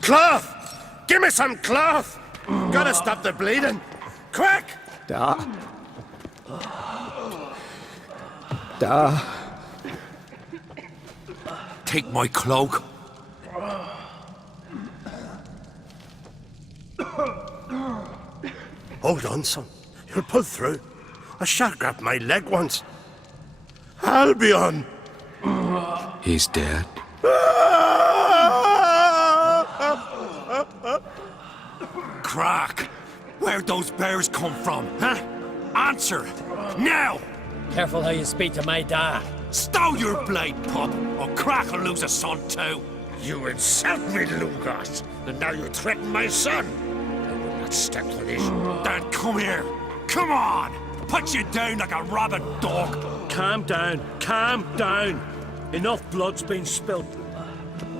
Cloth! Give me some cloth! Gotta stop the bleeding. Quick! Da. Take my cloak. Hold on, son. You'll pull through. A shark grabbed my leg once. Albion! He's dead. Crack! Where'd those bears come from, huh? Answer! Now! Careful how you speak to my dad. Stow your blade, pup, or Crack will lose a son too. You insult me, Lugos, and now you threaten my son. I will not step to this. Then come here. Come on! Put you down like a rabid dog. Calm down. Calm down. Enough blood's been spilt.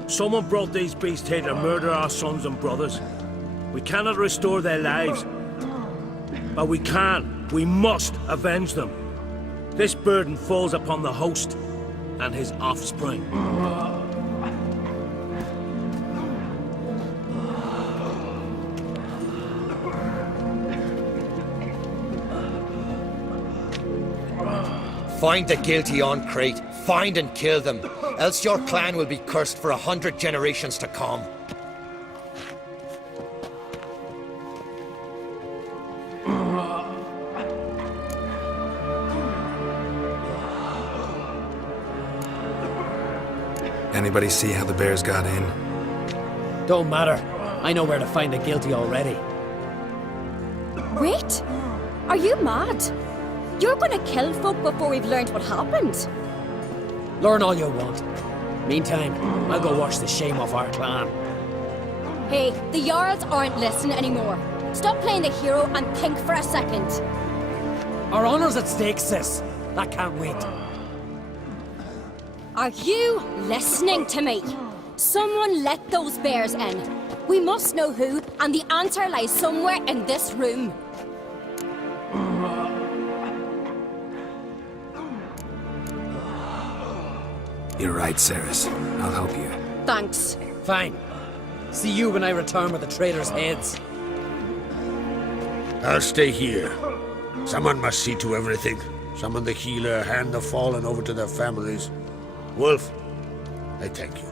Someone brought these beasts here to murder our sons and brothers. We cannot restore their lives. But we can. We must avenge them. This burden falls upon the host and his offspring. Find the guilty on Crete. Find and kill them. Else your clan will be cursed for 100 generations to come. Anybody see how the bears got in? Don't matter. I know where to find the guilty already. Wait! Are you mad? You're gonna kill folk before we've learned what happened. Learn all you want. Meantime, I'll go wash the shame off our clan. Hey, the Jarls aren't listening anymore. Stop playing the hero and think for a second. Our honor's at stake, sis. That can't wait. Are you listening to me? Someone let those bears in. We must know who, and the answer lies somewhere in this room. You're right, Ceres. I'll help you. Thanks. Fine. See you when I return with the traitors' heads. I'll stay here. Someone must see to everything. Summon the healer, hand the fallen over to their families. Wolf, I thank you.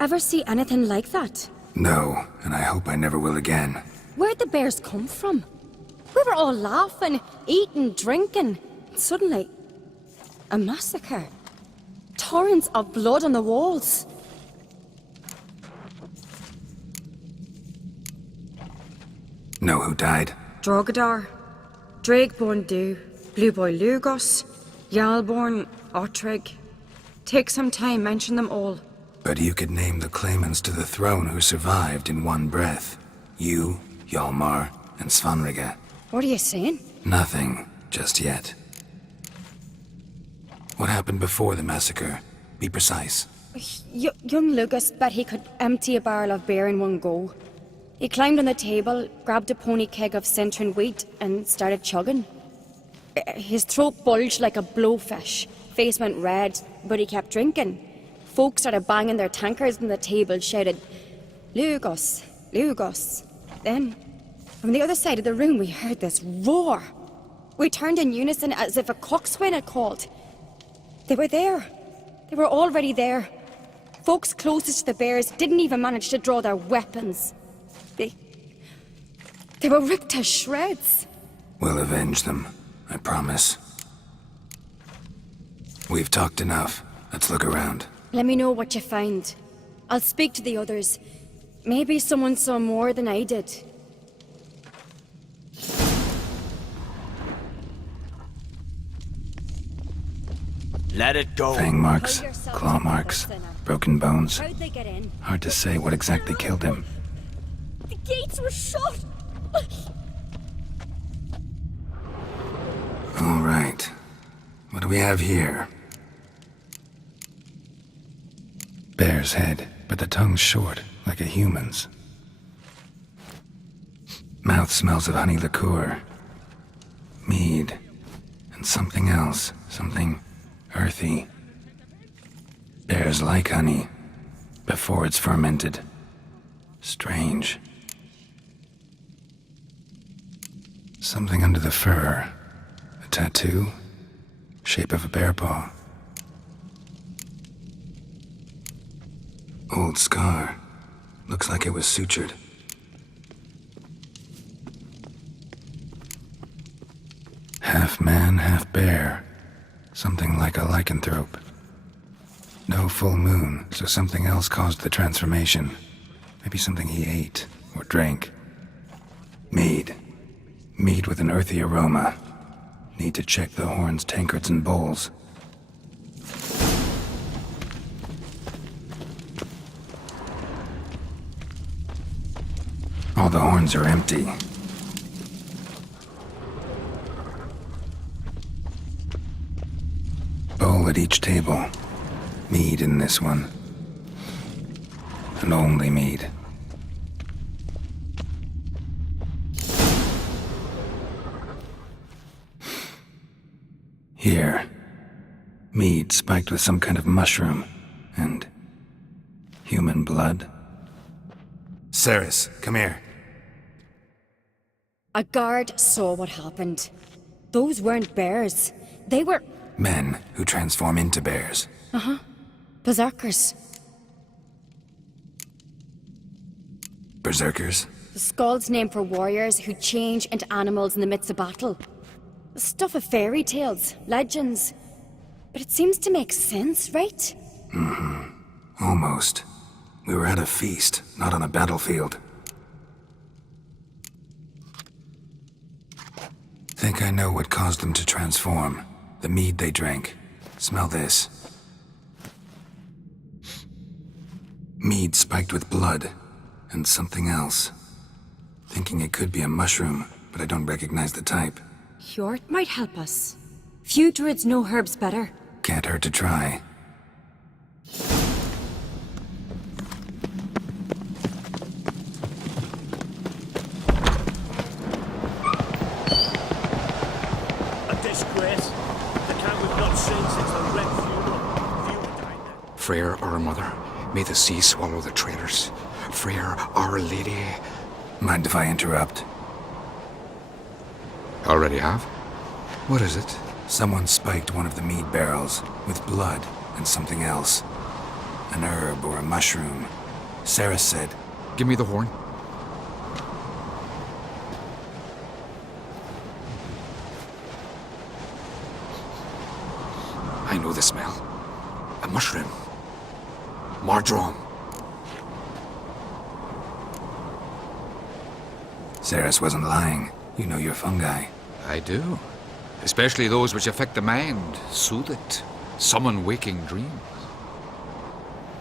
Ever see anything like that? No, and I hope I never will again. Where'd the bears come from? We were all laughing, eating, drinking. Suddenly, a massacre. Torrents of blood on the walls. Know who died? Drogadar, Drakeborn Du, Blue Boy Lugos, Yalborn, Ottrig. Take some time, mention them all. But you could name the claimants to the throne who survived in one breath. You, Hjalmar, and Svanrige. What are you saying? Nothing, just yet. What happened before the massacre? Be precise. Young Lucas bet he could empty a barrel of beer in one go. He climbed on the table, grabbed a pony keg of Centron wheat, and started chugging. His throat bulged like a blowfish, face went red, but he kept drinking. Folks started banging their tankards on the table, shouted, "Lugos, Lugos." Then, from the other side of the room, we heard this roar. We turned in unison as if a coxswain had called. They were there. They were already there. Folks closest to the bears didn't even manage to draw their weapons. They were ripped to shreds. We'll avenge them, I promise. We've talked enough. Let's look around. Let me know what you find. I'll speak to the others. Maybe someone saw more than I did. Let it go. Fang marks, claw marks, broken bones. How'd they get in? Hard to say what exactly killed him. The gates were shut! All right. What do we have here? Bear's head, but the tongue's short, like a human's. Mouth smells of honey liqueur, mead, and something else, something earthy. Bears like honey before it's fermented. Strange. Something under the fur. A tattoo? Shape of a bear paw. Old scar. Looks like it was sutured. Half man, half bear. Something like a lycanthrope. No full moon, so something else caused the transformation. Maybe something he ate or drank. Mead. Mead with an earthy aroma. Need to check the horns, tankards, and bowls. All the horns are empty. Bowl at each table. Mead in this one. And only mead. Here. Mead spiked with some kind of mushroom. And human blood. Ceres, come here. A guard saw what happened. Those weren't bears. They were Men who transform into bears. berserkers. Berserkers? The Skald's name for warriors who change into animals in the midst of battle. The stuff of fairy tales, legends. But it seems to make sense, right? Almost. We were at a feast, not on a battlefield. Think I know what caused them to transform. The mead they drank. Smell this. Mead spiked with blood. And something else. Thinking it could be a mushroom, but I don't recognize the type. Hjort might help us. Few druids know herbs better. Can't hurt to try. A disgrace. The camp we've not seen since the Red Funeral. Few died there. Freyr, our mother, may the sea swallow the traitors. Freyr, our lady. Mind if I interrupt? Already have? What is it? Someone spiked one of the mead barrels with blood and something else. An herb or a mushroom. Sarah said, Give me the horn. I know the smell. A mushroom. Mardrome. Ceres wasn't lying. You know your fungi. I do. Especially those which affect the mind, soothe it, summon waking dreams.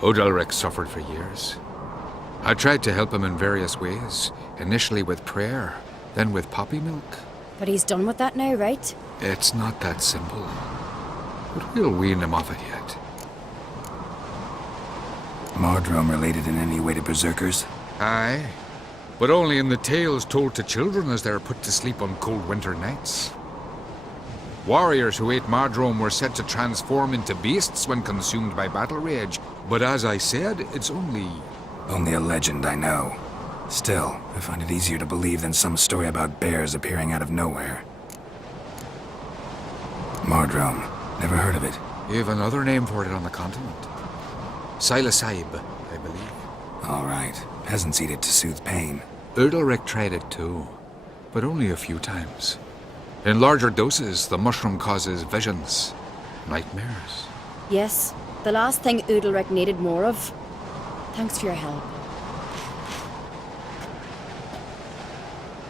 Odalric suffered for years. I tried to help him in various ways, initially with prayer, then with poppy milk. But he's done with that now, right? It's not that simple. But we'll wean him off it yet. Mardrome related in any way to berserkers? Aye, but only in the tales told to children as they're put to sleep on cold winter nights. Warriors who ate Mardrome were said to transform into beasts when consumed by battle rage, but as I said, it's only Only a legend, I know. Still, I find it easier to believe than some story about bears appearing out of nowhere. Mardrome. Never heard of it. You have another name for it on the continent. Silasaib, I believe. All right. Peasants eat it to soothe pain. Udalric tried it too, but only a few times. In larger doses, the mushroom causes visions, nightmares. Yes, the last thing Udalric needed more of. Thanks for your help.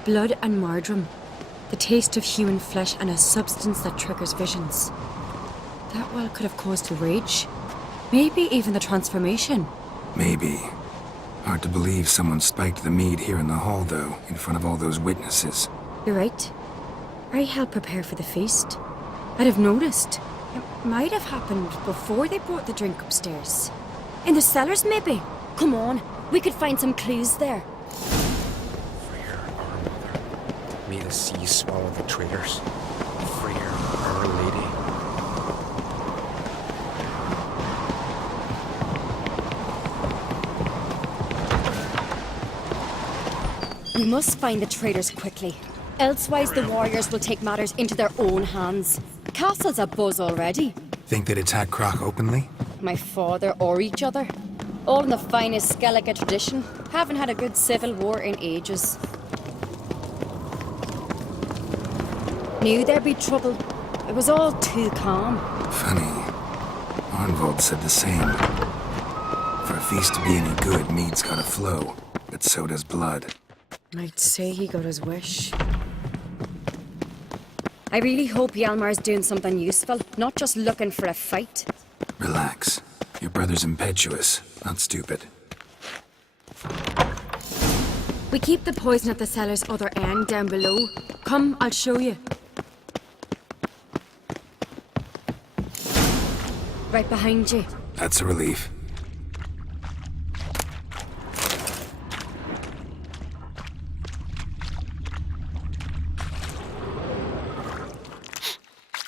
Blood and Mardrome. The taste of human flesh and a substance that triggers visions. That well could have caused the rage. Maybe even the transformation. Maybe. Hard to believe someone spiked the mead here in the hall, though, in front of all those witnesses. You're right. I helped prepare for the feast. I'd have noticed. It might have happened before they brought the drink upstairs. In the cellars, maybe. Come on, We could find some clues there. Freer, our mother. May the sea swallow the traitors. Freer, our lady. We must find the traitors quickly. Elsewise, the warriors will take matters into their own hands. Castle's abuzz already. Think they'd attack Croc openly? My father or each other. All in the finest Skellige tradition. Haven't had a good civil war in ages. Knew there'd be trouble. It was all too calm. Funny. Arnvold said the same. For a feast to be any good, mead's gotta flow. But so does blood. I'd say he got his wish. I really hope Hjalmar's doing something useful, not just looking for a fight. Relax. Your brother's impetuous, not stupid. We keep the poison at the cellar's other end down below. Come, I'll show you. Right behind you. That's a relief.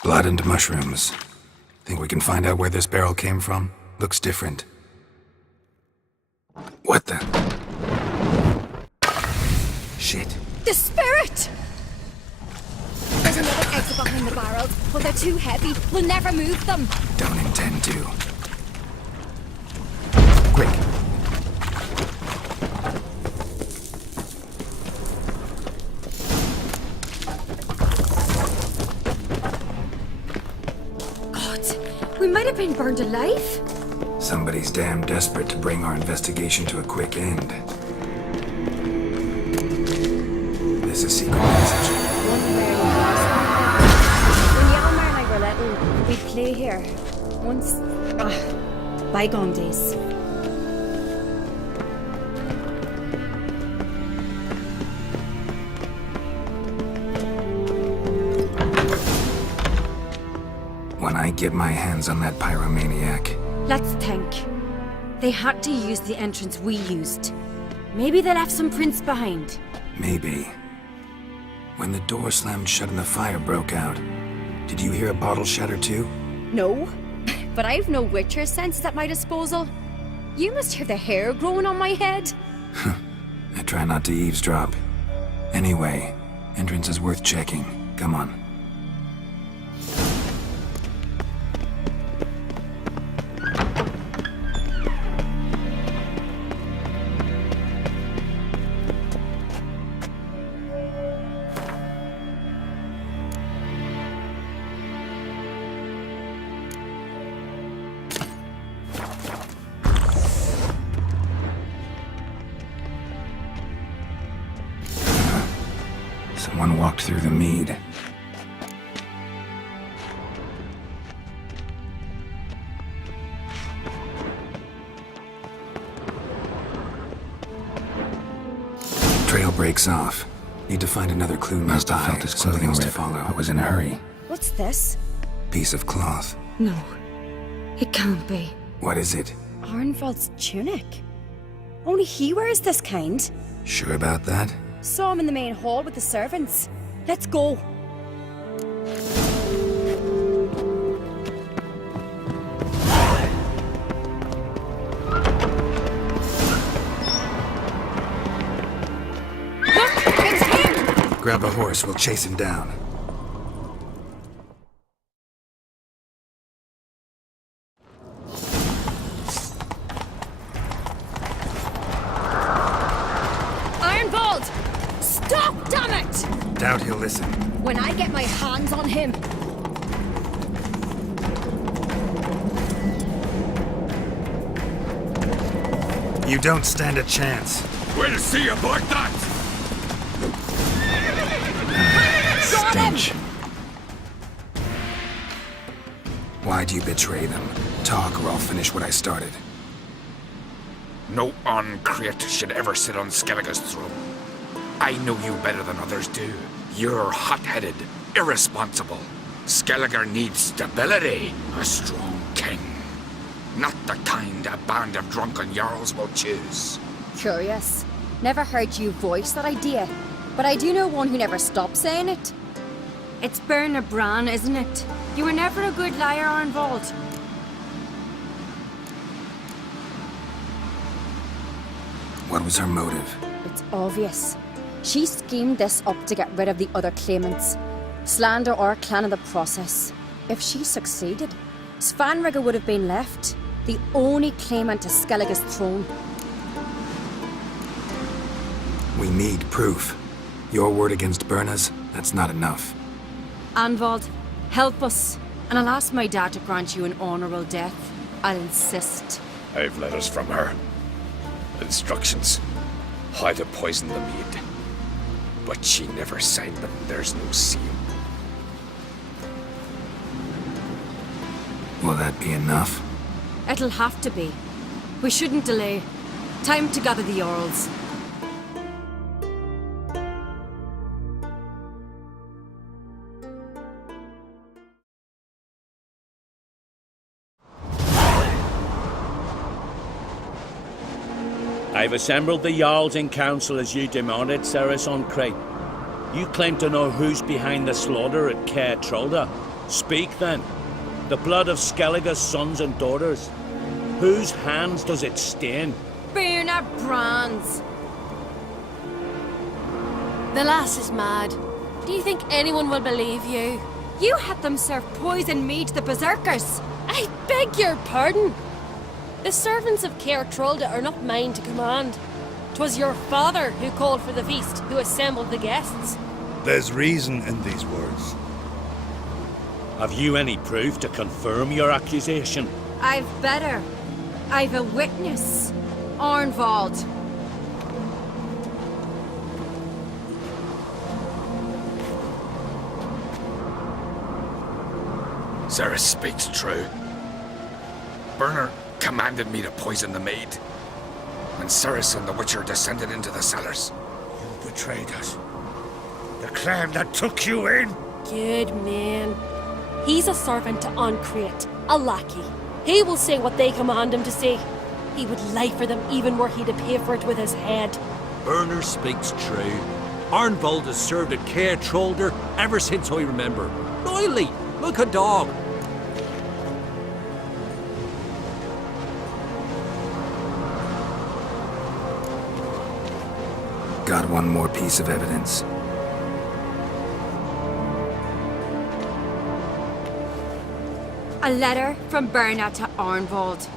Blood and mushrooms. Think we can find out where this barrel came from? Looks different. What the? Shit. The spirit! There's another exit behind the barrels, but they're too heavy. We'll never move them. Don't intend to. Quick. God, we might have been burned alive. Somebody's damn desperate to bring our investigation to a quick end. This is secret message. One rarely was. When Hjalmar and I were little, we'd play here. Once... bygone days. When I get my hands on that pyromaniac, Let's think. They had to use the entrance we used. Maybe they left some prints behind. maybe. When the door slammed shut and the fire broke out, did you hear a bottle shatter too? No, but I've no Witcher senses at my disposal. You must hear the hair growing on my head. I try not to eavesdrop. Anyway, entrance is worth checking. Come on. Someone walked through the mead. Trail breaks off. Need to find another clue nearby. Must have felt his clothing to follow. I was in a hurry. What's this? Piece of cloth. No, it can't be. What is it? Arnvald's tunic. Only he wears this kind. Sure about that? Saw him in the main hall with the servants. Let's go. Look, it's him! Grab a horse, we'll chase him down. Arnvald! Stop, damn it! Doubt he'll listen. When I get my hands on him. You don't stand a chance. We'll see about that! Got him! Stench. Why'd you betray them? Talk or I'll finish what I started. No uncreate should ever sit on Skellige's throne. I know you better than others do. You're hot-headed, irresponsible. Skellige needs stability, a strong king. Not the kind a band of drunken jarls will choose. Curious. Never heard you voice that idea, but I do know one who never stops saying it. It's Bernard Bran, isn't it? You were never a good liar, Arnvald. What was her motive? It's obvious. She schemed this up to get rid of the other claimants. Slander our clan in the process. If she succeeded, Svanrigga would have been left, the only claimant to Skellige's throne. We need proof. Your word against Berna's, that's not enough. Anvald, help us, and I'll ask my dad to grant you an honourable death. I'll insist. I've letters from her. Instructions. How to poison the maid. But she never signed them. There's no seal. Will that be enough? It'll have to be. We shouldn't delay. Time to gather the Jarls. I've assembled the Jarls in council as you demanded, Ceres on Crate. You claim to know who's behind the slaughter at Caer Trolda. Speak then. The blood of Skellige's sons and daughters. Whose hands does it stain? Bernard Bran's. The lass is mad. Do you think anyone will believe you? You had them serve poison mead to the berserkers. I beg your pardon. The servants of Caer Trolda are not mine to command. 'Twas your father who called for the feast, who assembled the guests. There's reason in these words. Have you any proof to confirm your accusation? I've better. I've a witness. Arnvald. Ceres speaks true. Bernard commanded me to poison the maid. And Ceres and the Witcher descended into the cellars. You betrayed us. The clan that took you in. Good man. He's a servant to Ancrate, a lackey. He will say what they command him to say. He would lie for them even were he to pay for it with his head. Bernard speaks true. Arnvald has served at Caer Trolder ever since I remember. Loyally, like a dog. Got one more piece of evidence. A letter from Bernard to Arnvald,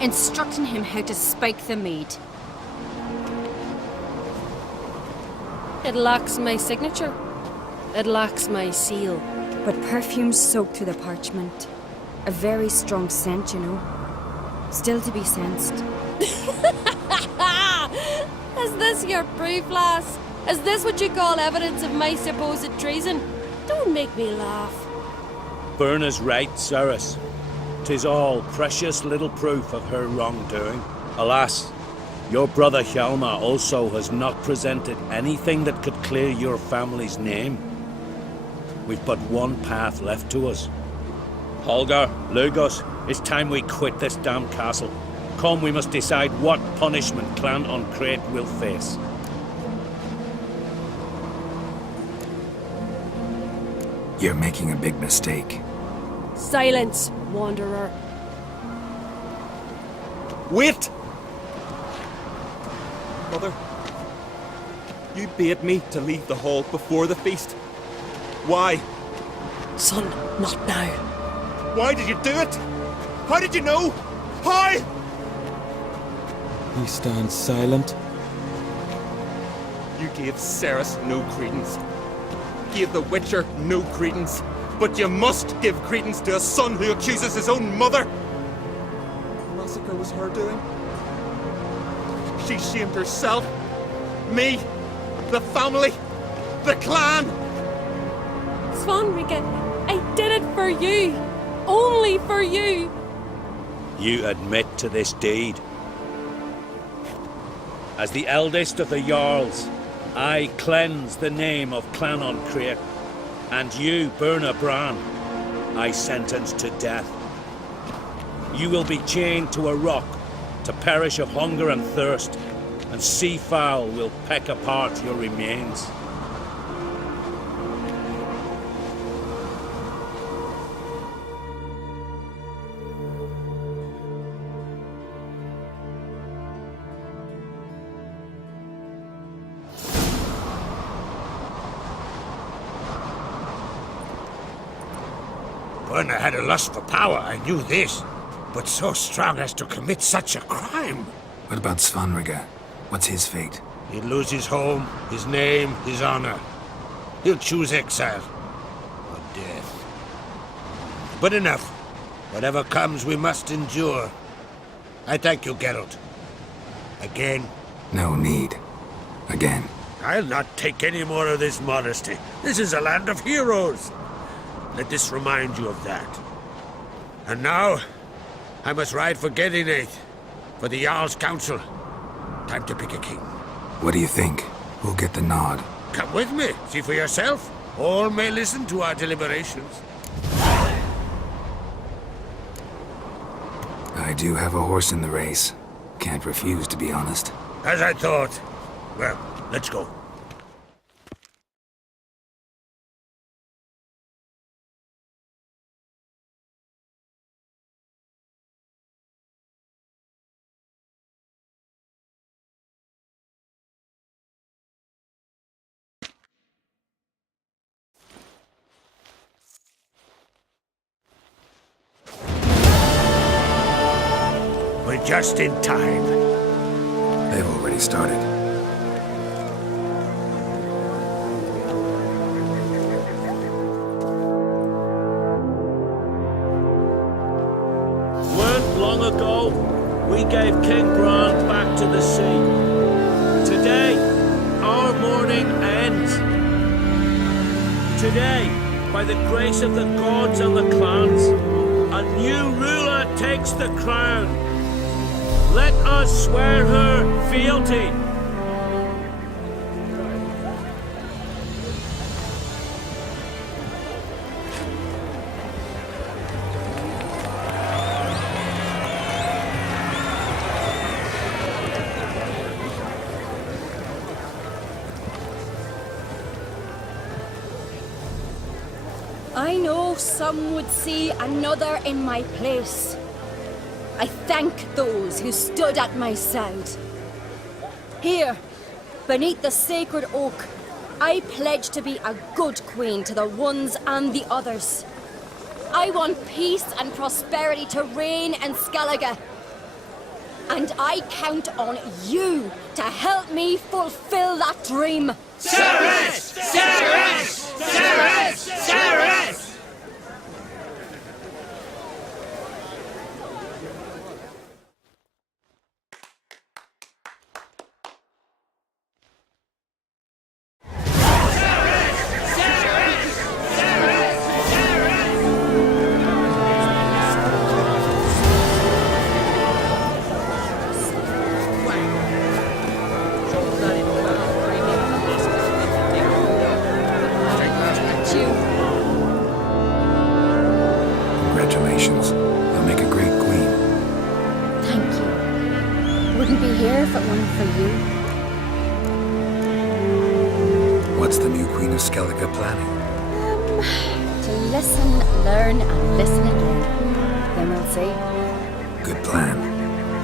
instructing him how to spike the mead. It lacks my signature. It lacks my seal. But perfume soaked through the parchment. A very strong scent, you know. Still to be sensed. Is this your proof, lass? Is this what you call evidence of my supposed treason? Don't make me laugh. Berna's right, Ceres. 'Tis all precious little proof of her wrongdoing. Alas, your brother Hjalmar also has not presented anything that could clear your family's name. We've but one path left to us. Holger, Lugos, it's time we quit this damn castle. Come, we must decide what punishment Clan Ancrate will face. You're making a big mistake. Silence, wanderer. Wait! Mother, you bade me to leave the hall before the feast. Why? Son, not now. Why did you do it? How did you know? How? He stands silent. You gave Ceres no credence. Gave the Witcher no credence. But you must give credence to a son who accuses his own mother. The massacre was her doing. She shamed herself, me, the family, the clan. Svanrigga, I did it for you. Only for you. You admit to this deed. As the eldest of the Jarls, I cleanse the name of Clan Ancrate, and you, Berna Bran, I sentence to death. You will be chained to a rock to perish of hunger and thirst, and seafowl will peck apart your remains. Werner had a lust for power, I knew this. But so strong as to commit such a crime. What about Svanrige? What's his fate? He'll lose his home, his name, his honor. He'll choose exile. Or death. But enough. Whatever comes, we must endure. I thank you, Geralt. Again. No need. Again. I'll not take any more of this modesty. This is a land of heroes. Let this remind you of that. And now, I must ride for Gedinath, for the Jarl's council. Time to pick a king. What do you think? Who'll get the nod? Come with me, see for yourself. All may listen to our deliberations. I do have a horse in the race. Can't refuse, to be honest. As I thought. Well, let's go. We're just in time. They've already started. Weren't long ago, we gave King Brand back to the sea. Today, our mourning ends. Today, by the grace of the gods and the clans, a new ruler takes the crown. Let us swear her fealty. I know some would see another in my place. I thank those who stood at my side. Here, beneath the sacred oak, I pledge to be a good queen to the ones and the others. I want peace and prosperity to reign in Skellige. And I count on you to help me fulfill that dream. Ceres! Ceres! Ceres! Ceres! Congratulations. You'll make a great queen. Thank you. Wouldn't be here if it weren't for you. What's the new Queen of Skellige planning? To listen, learn, and listen again. Then we'll see. Good plan.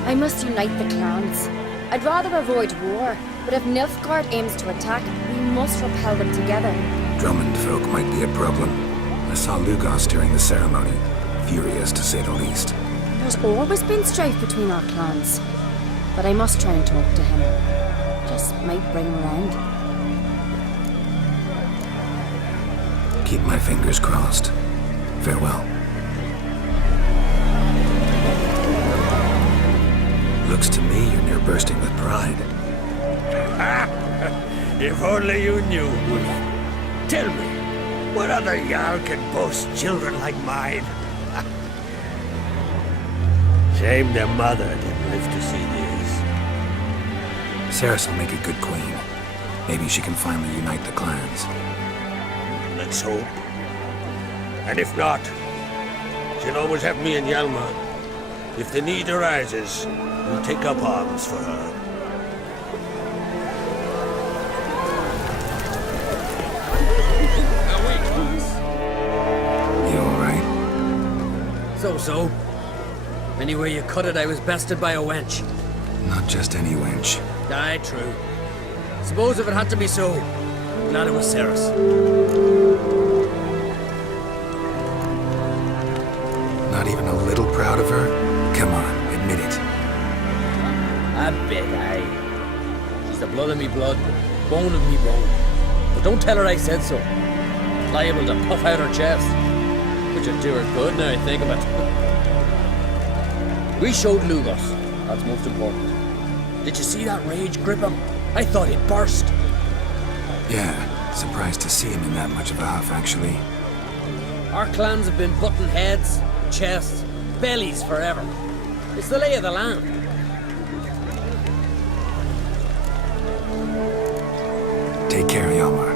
I must unite the clans. I'd rather avoid war, but if Nilfgaard aims to attack, we must repel them together. Drummond folk might be a problem. I saw Lugos during the ceremony. Furious, to say the least. There's always been strife between our clans. But I must try and talk to him. Just might bring him around. Keep my fingers crossed. Farewell. Looks to me you're near bursting with pride. If only you knew, Wolf. Tell me, what other Jarl can boast children like mine? Shame their mother didn't live to see this. Ceres will make a good queen. Maybe she can finally unite the clans. Let's hope. And if not, she'll always have me and Hjalmar. If the need arises, we'll take up arms for her. So. Anyway you cut it, I was bested by a wench. Not just any wench. Aye, true. Suppose if it had to be so, glad it was Ceres. Not even a little proud of her? Come on, admit it. A bit, aye. She's the blood of me blood, bone of me bone. But don't tell her I said so. Liable to puff out her chest. Which would do her good now I think of it. We showed Lugos. That's most important. Did you see that rage grip him? I thought he'd burst. Yeah, surprised to see him in that much of a huff, actually. Our clans have been butting heads, chests, bellies forever. It's the lay of the land. Take care, Yalmar.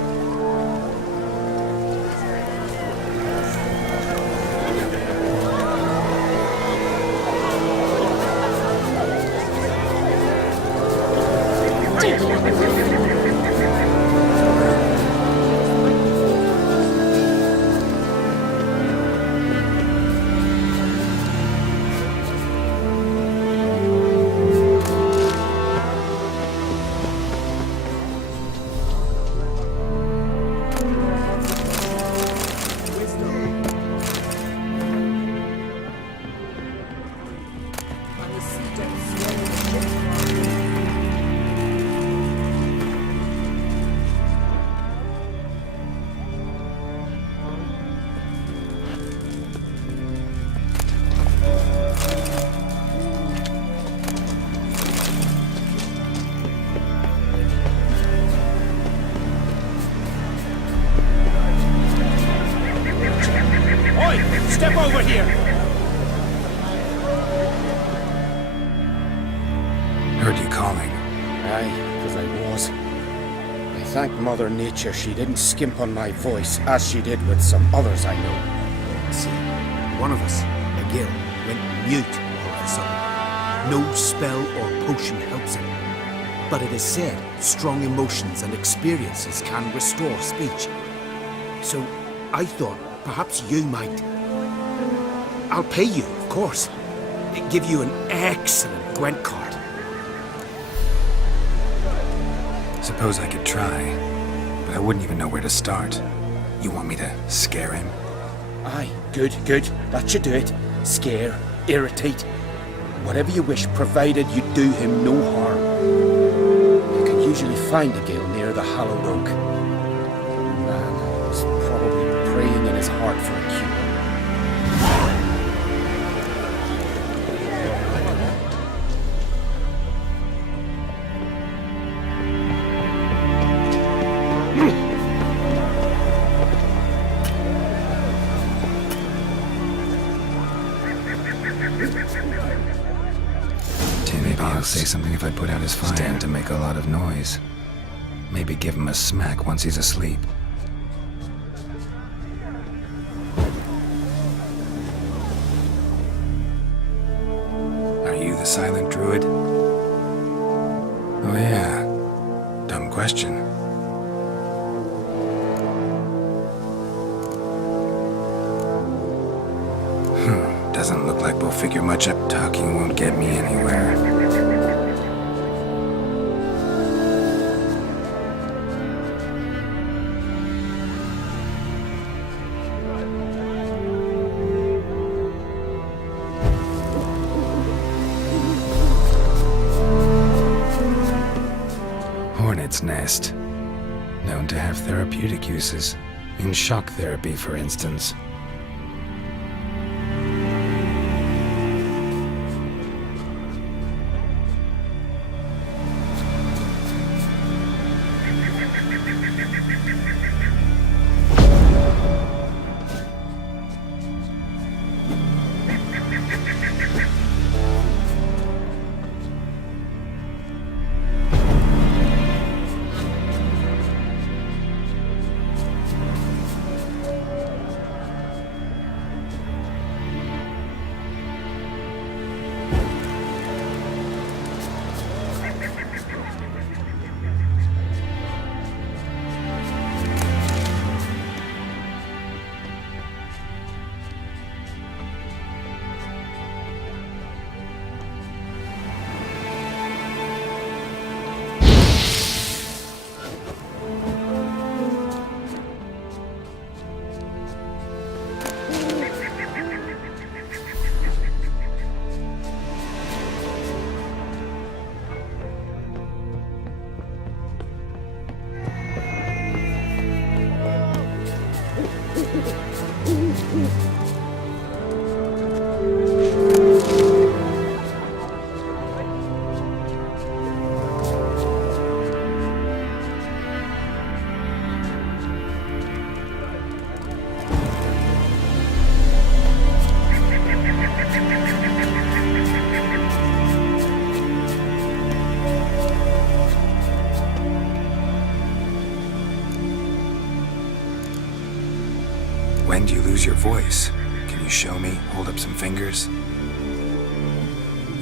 Step over here! Heard you calling. Aye, because I was. I thank Mother Nature she didn't skimp on my voice, as she did with some others I know. See, one of us, McGill, went mute all of a sudden. No spell or potion helps him. But it is said strong emotions and experiences can restore speech. So I thought perhaps you might. I'll pay you, of course. Give you an excellent Gwent card. Suppose I could try, but I wouldn't even know where to start. You want me to scare him? Aye, good. That should do it. Scare, irritate. Whatever you wish, provided you do him no harm. You can usually find a Gale near the Hallowed Oak. The man is probably praying in his heart for a cure. He'll say something if I put out his fire. Stand to make a lot of noise. Maybe give him a smack once he's asleep. Are you the silent druid? Oh yeah. Dumb question. Doesn't look like we'll figure much up. Talking won't get me anywhere. Hornet's nest. Known to have therapeutic uses. In shock therapy, for instance. When do you lose your voice? Can you show me? Hold up some fingers?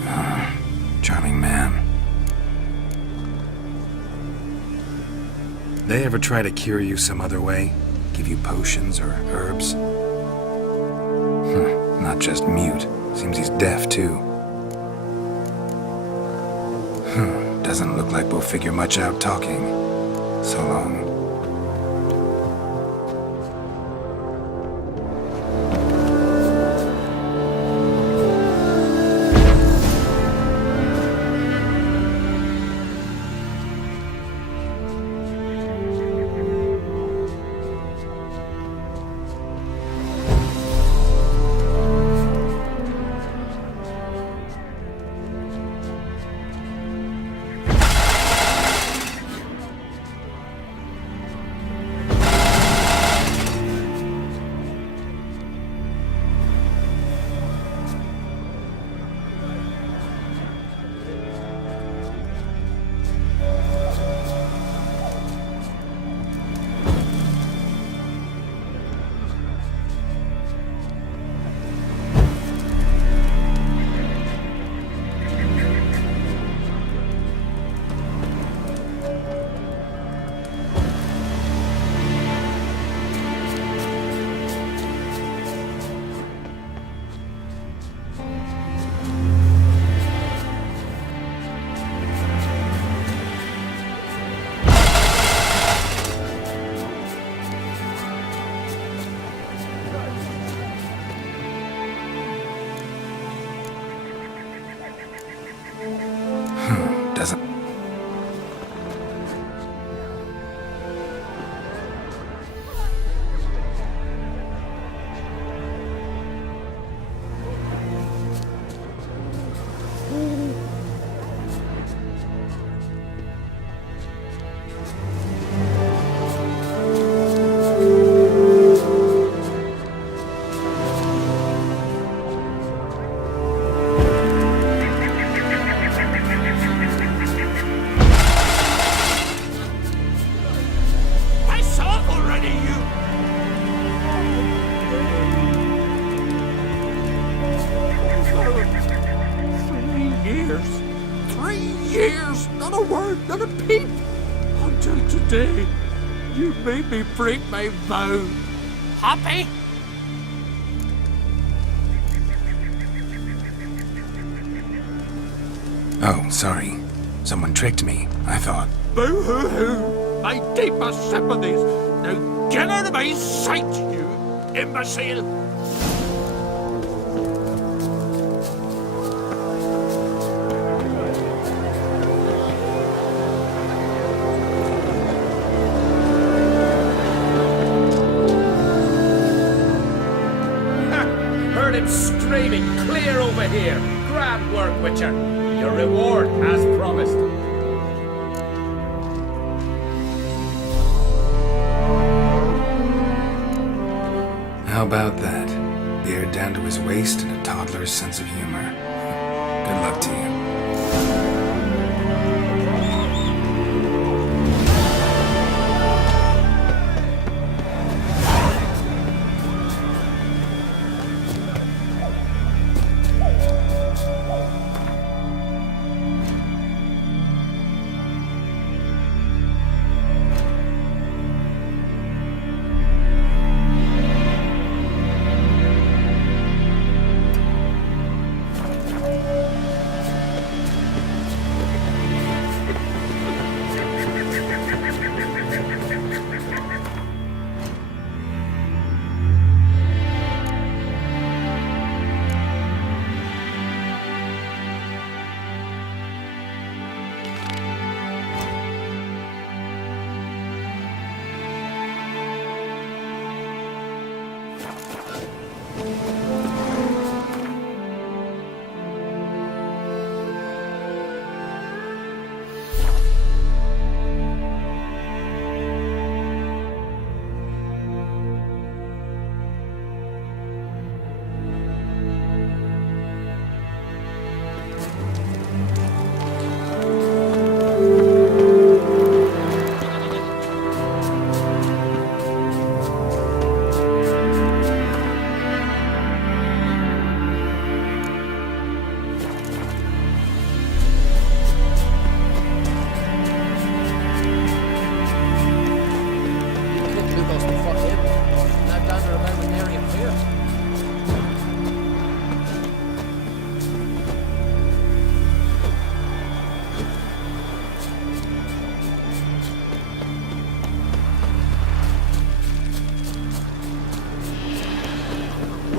Ah, charming man. They ever try to cure you some other way? Give you potions or herbs? Not just mute. Seems he's deaf, too. Doesn't look like we'll figure much out talking. So long. Doesn't... Today, you made me break my vow. Happy? Oh, sorry. Someone tricked me, I thought. Boo-hoo-hoo! My deepest sympathies. Now get out of my sight, you imbecile! Screaming clear over here. Grand work, Witcher. Your reward as promised. How about that? Beard down to his waist and a toddler's sense of humor. Good luck to you.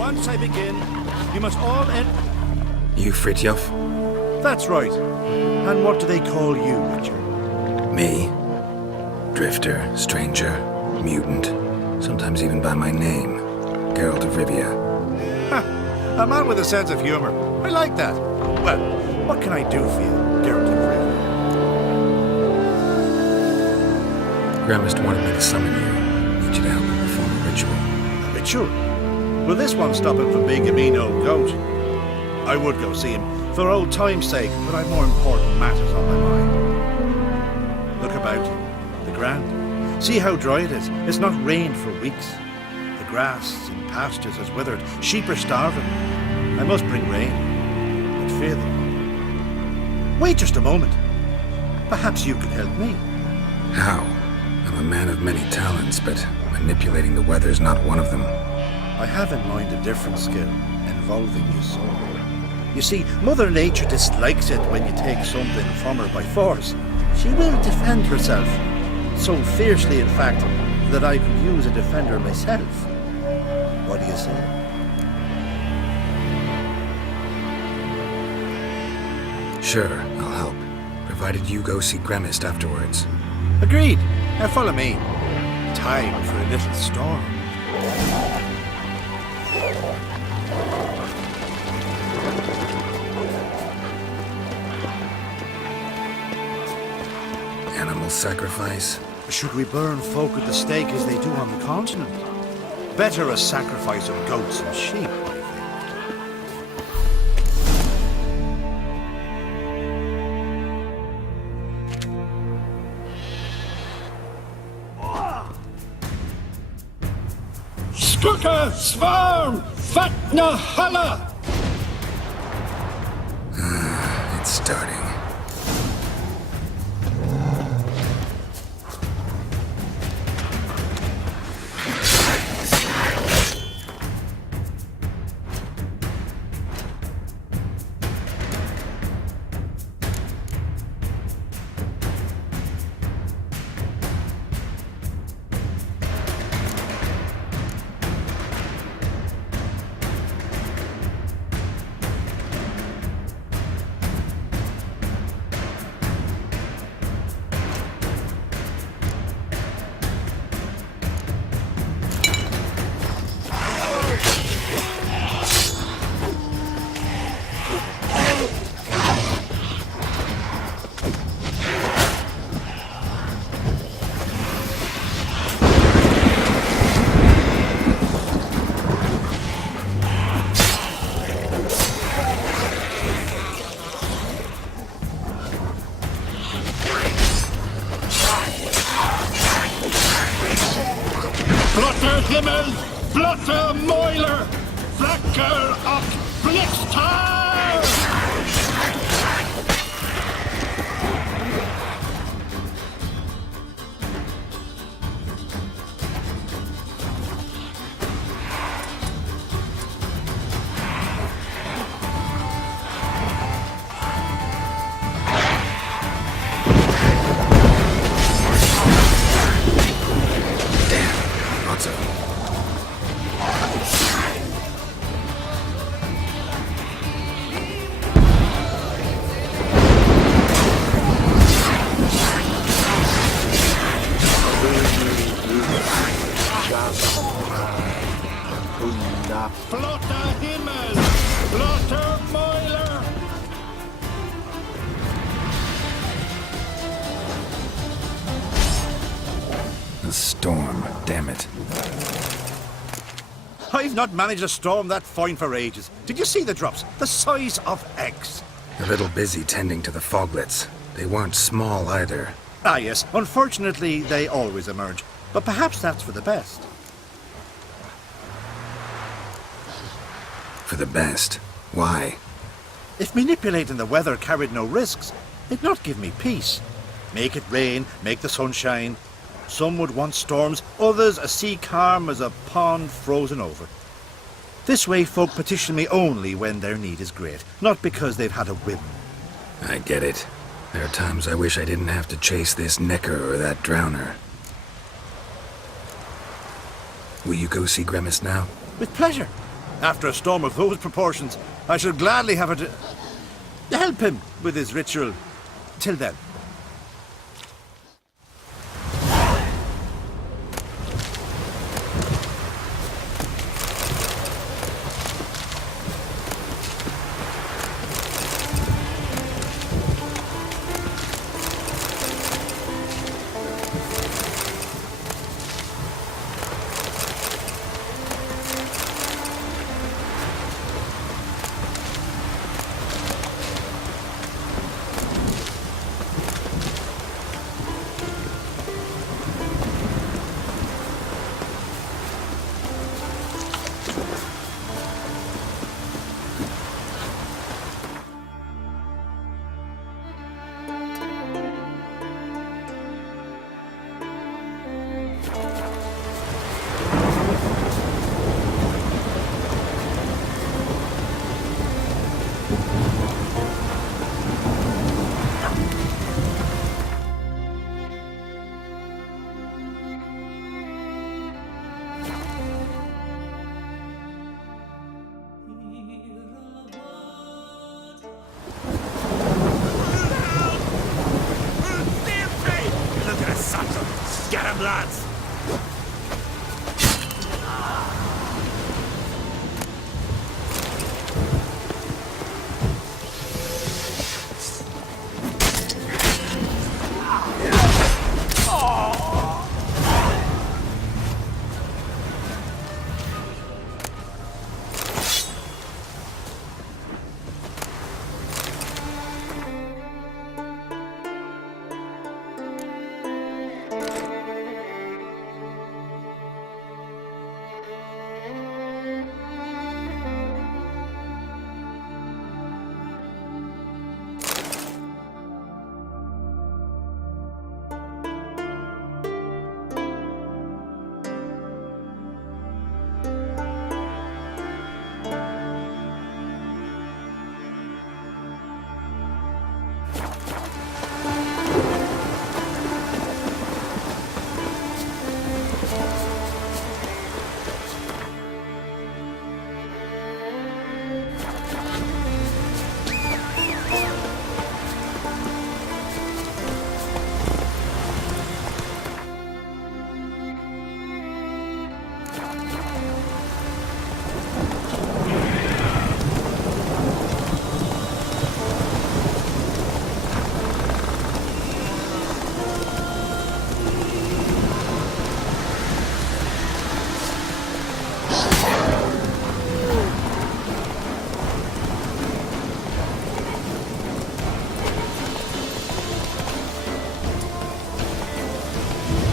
Once I begin, you must all You Fritjof? That's right. And what do they call you, Witcher? Me? Drifter, stranger, mutant, sometimes even by my name, Geralt of Rivia. Ha! A man with a sense of humor. I like that. Well, what can I do for you, Geralt of Rivia? Gremist wanted me to summon you. Need you to help him perform a ritual. A ritual? Will this one stop him from being a mean old goat? I would go see him for old time's sake, but I've more important matters on my mind. Look about you. The ground. See how dry it is. It's not rained for weeks. The grass in pastures has withered. Sheep are starving. I must bring rain. But fear them. Wait just a moment. Perhaps you could help me. How? I'm a man of many talents, but manipulating the weather's not one of them. I have in mind a different skill, involving your soul. You see, Mother Nature dislikes it when you take something from her by force. She will defend herself. So fiercely, in fact, that I could use a defender myself. What do you say? Sure, I'll help, provided you go see Gremist afterwards. Agreed. Now follow me. Time for a little storm. Animal sacrifice? Should we burn folk at the stake as they do on the continent? Better a sacrifice of goats and sheep, I think. Skugga Svarm Vatna Halla! It's starting. Himmel, blotte Mäuler, Flacker och Blixtar! Flotte Himmel, blotte Mäuler! A storm, damn it. I've not managed a storm that fine for ages. Did you see the drops? The size of eggs. A little busy tending to the foglets. They weren't small either. Ah, yes. Unfortunately, they always emerge. But perhaps that's for the best. For the best. Why? If manipulating the weather carried no risks, they'd not give me peace. Make it rain, make the sun shine. Some would want storms, others a sea calm as a pond frozen over. This way folk petition me only when their need is great, not because they've had a whim. I get it. There are times I wish I didn't have to chase this necker or that drowner. Will you go see Gremist now? With pleasure. After a storm of those proportions, I should gladly have her to help him with his ritual. Till then. Get him, lads!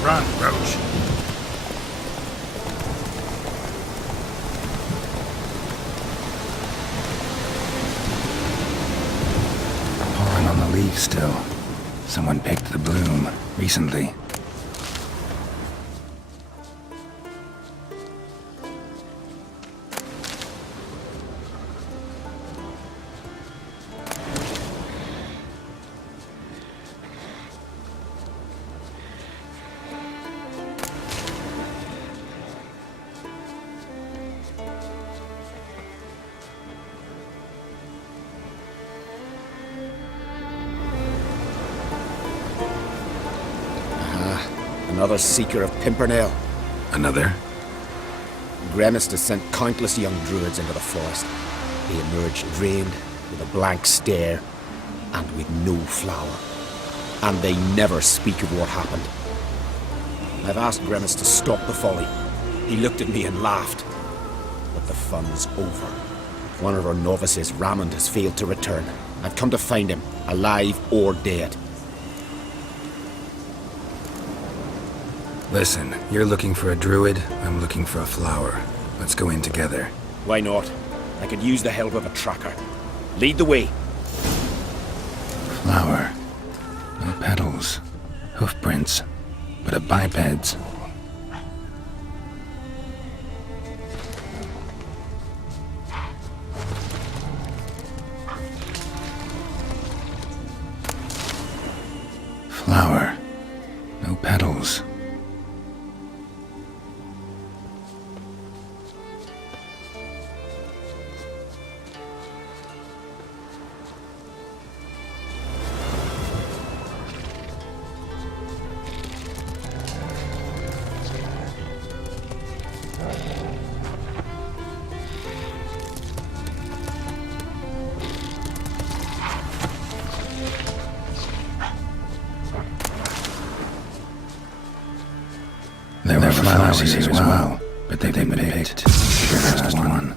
Run, Roach. Pollen on the leaves still. Someone picked the bloom recently. Another seeker of Pimpernel. Another? Gremis has sent countless young druids into the forest. They emerge drained, with a blank stare, and with no flower. And they never speak of what happened. I've asked Gremis to stop the folly. He looked at me and laughed. But the fun's over. One of our novices, Ramond, has failed to return. I've come to find him, alive or dead. Listen, you're looking for a druid, I'm looking for a flower. Let's go in together. Why not? I could use the help of a tracker. Lead the way. Flower. No petals. Hoofprints. But a biped's. Flower. No petals. There were flowers here as well, but they've been picked. Just one.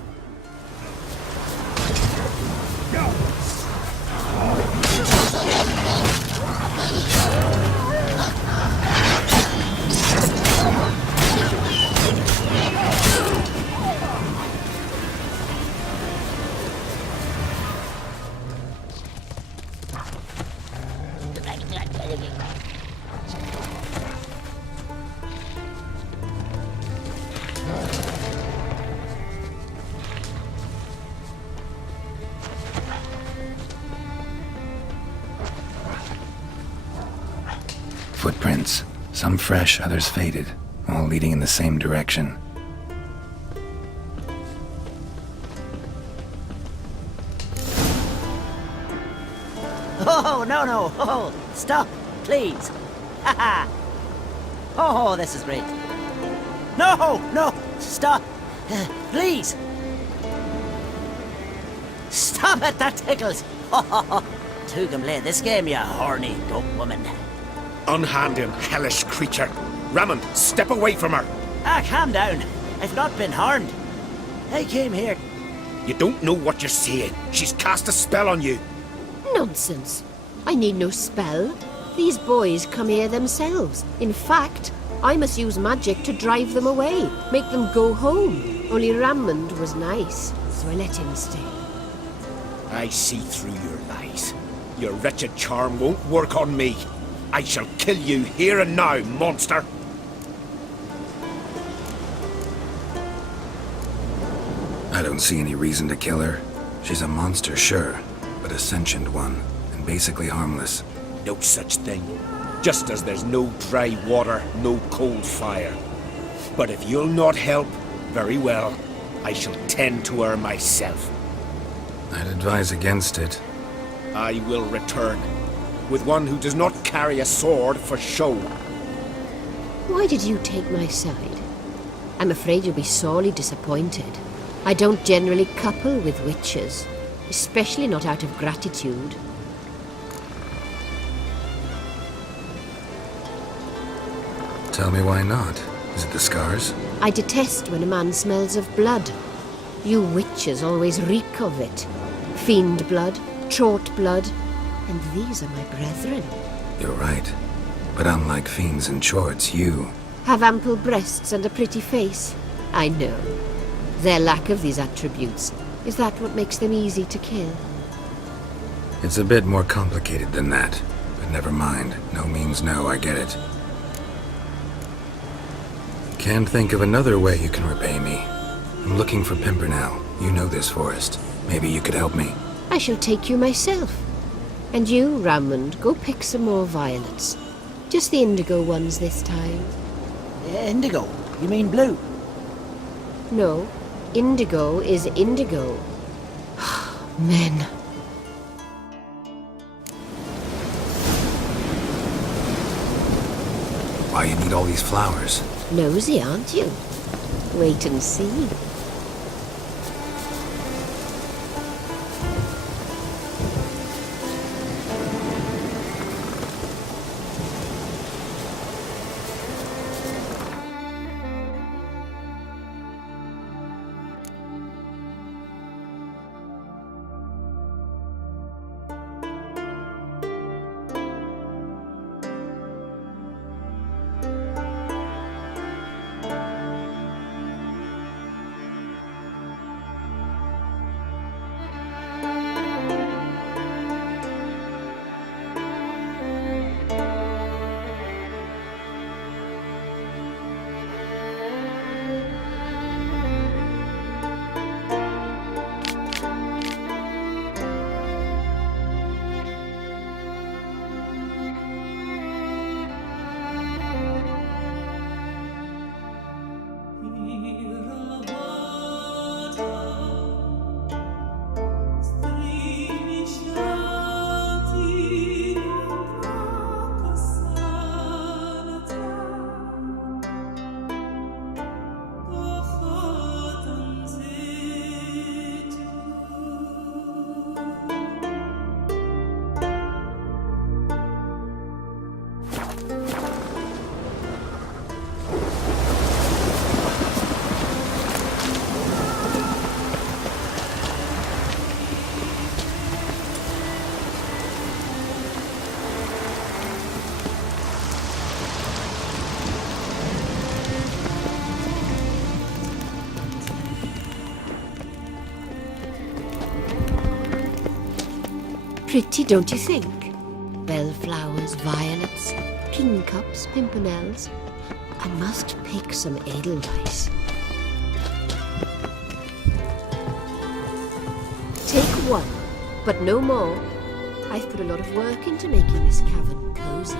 Footprints. Some fresh, others faded, all leading in the same direction. Oh, no. Oh, stop, please. Haha. Oh, this is great. No, stop. Please. Stop it, that tickles. Two can play this game, you horny goat woman. Unhand him, hellish creature. Rammond, step away from her. Calm down. I've not been harmed. I came here. You don't know what you're saying. She's cast a spell on you. Nonsense. I need no spell. These boys come here themselves. In fact, I must use magic to drive them away, make them go home. Only Rammond was nice, so I let him stay. I see through your lies. Your wretched charm won't work on me. I shall kill you here and now, monster! I don't see any reason to kill her. She's a monster, sure, but a sentient one, and basically harmless. No such thing. Just as there's no dry water, no cold fire. But if you'll not help, very well. I shall tend to her myself. I'd advise against it. I will return, with one who does not carry a sword for show. Why did you take my side? I'm afraid you'll be sorely disappointed. I don't generally couple with witches, especially not out of gratitude. Tell me why not. Is it the scars? I detest when a man smells of blood. You witches always reek of it. Fiend blood, trot blood, and these are my brethren. You're right. But unlike fiends and chorts, you... Have ample breasts and a pretty face. I know. Their lack of these attributes, is that what makes them easy to kill? It's a bit more complicated than that. But never mind. No means no, I get it. Can't think of another way you can repay me. I'm looking for Pimpernel. You know this forest. Maybe you could help me. I shall take you myself. And you, Rammond, go pick some more violets. Just the indigo ones this time. Indigo? You mean blue? No, indigo is indigo. Men. Why you need all these flowers? Nosy, aren't you? Wait and see. Pretty, don't you think? Bellflowers, violets, kingcups, pimpernels. I must pick some edelweiss. Take one, but no more. I've put a lot of work into making this cavern cozy.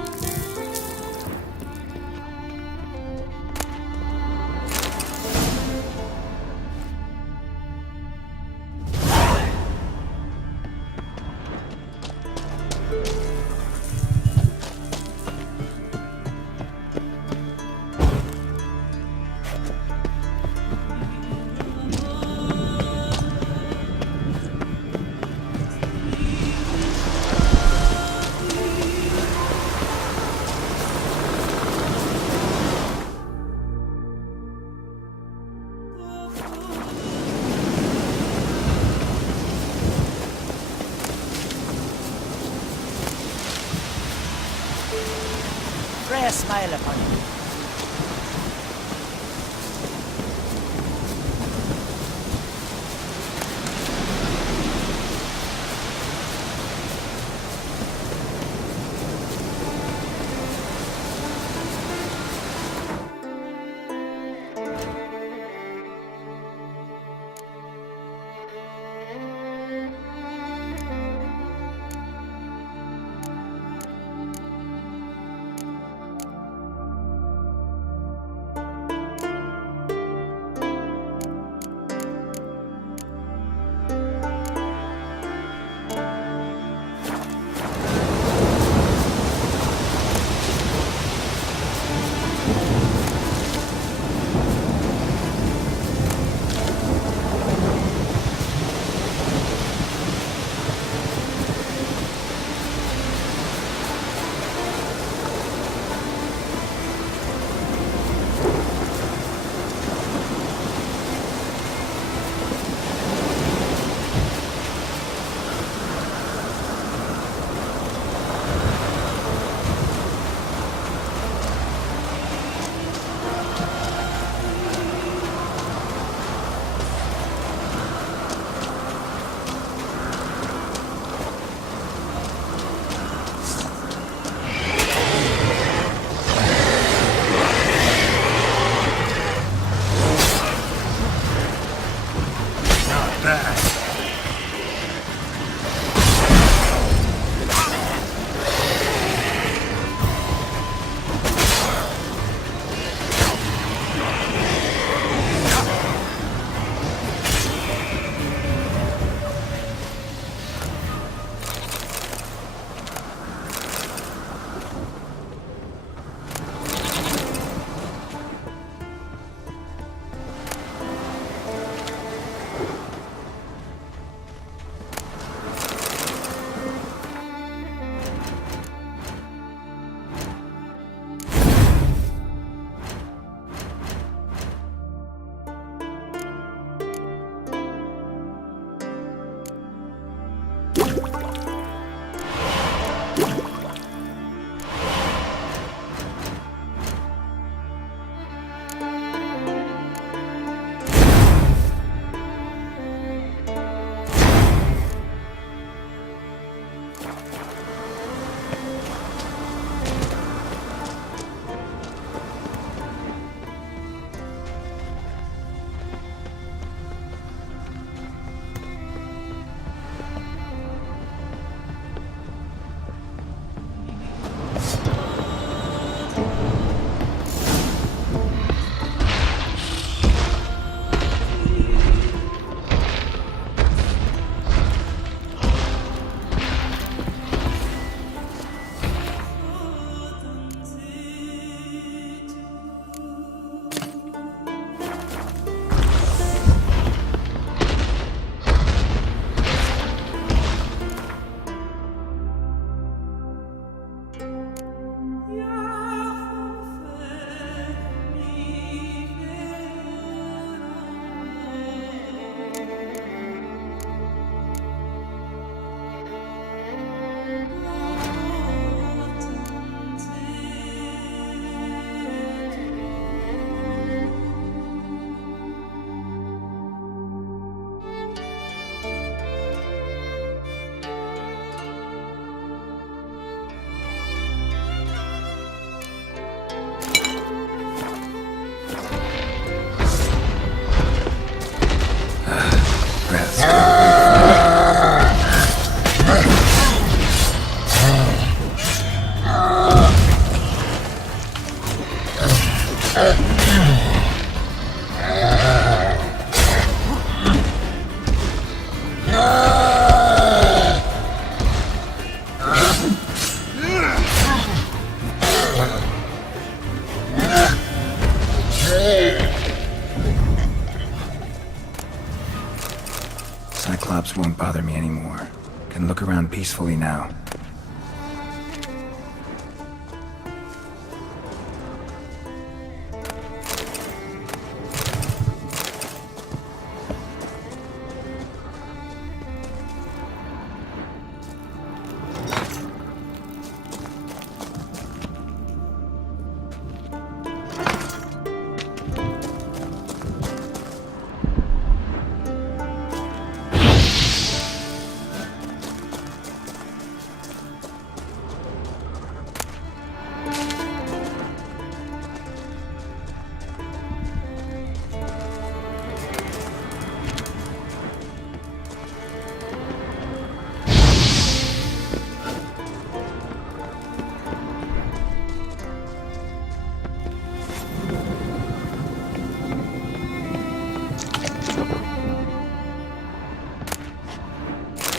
Pray a smile upon you. Cyclops won't bother me anymore. Can look around peacefully now.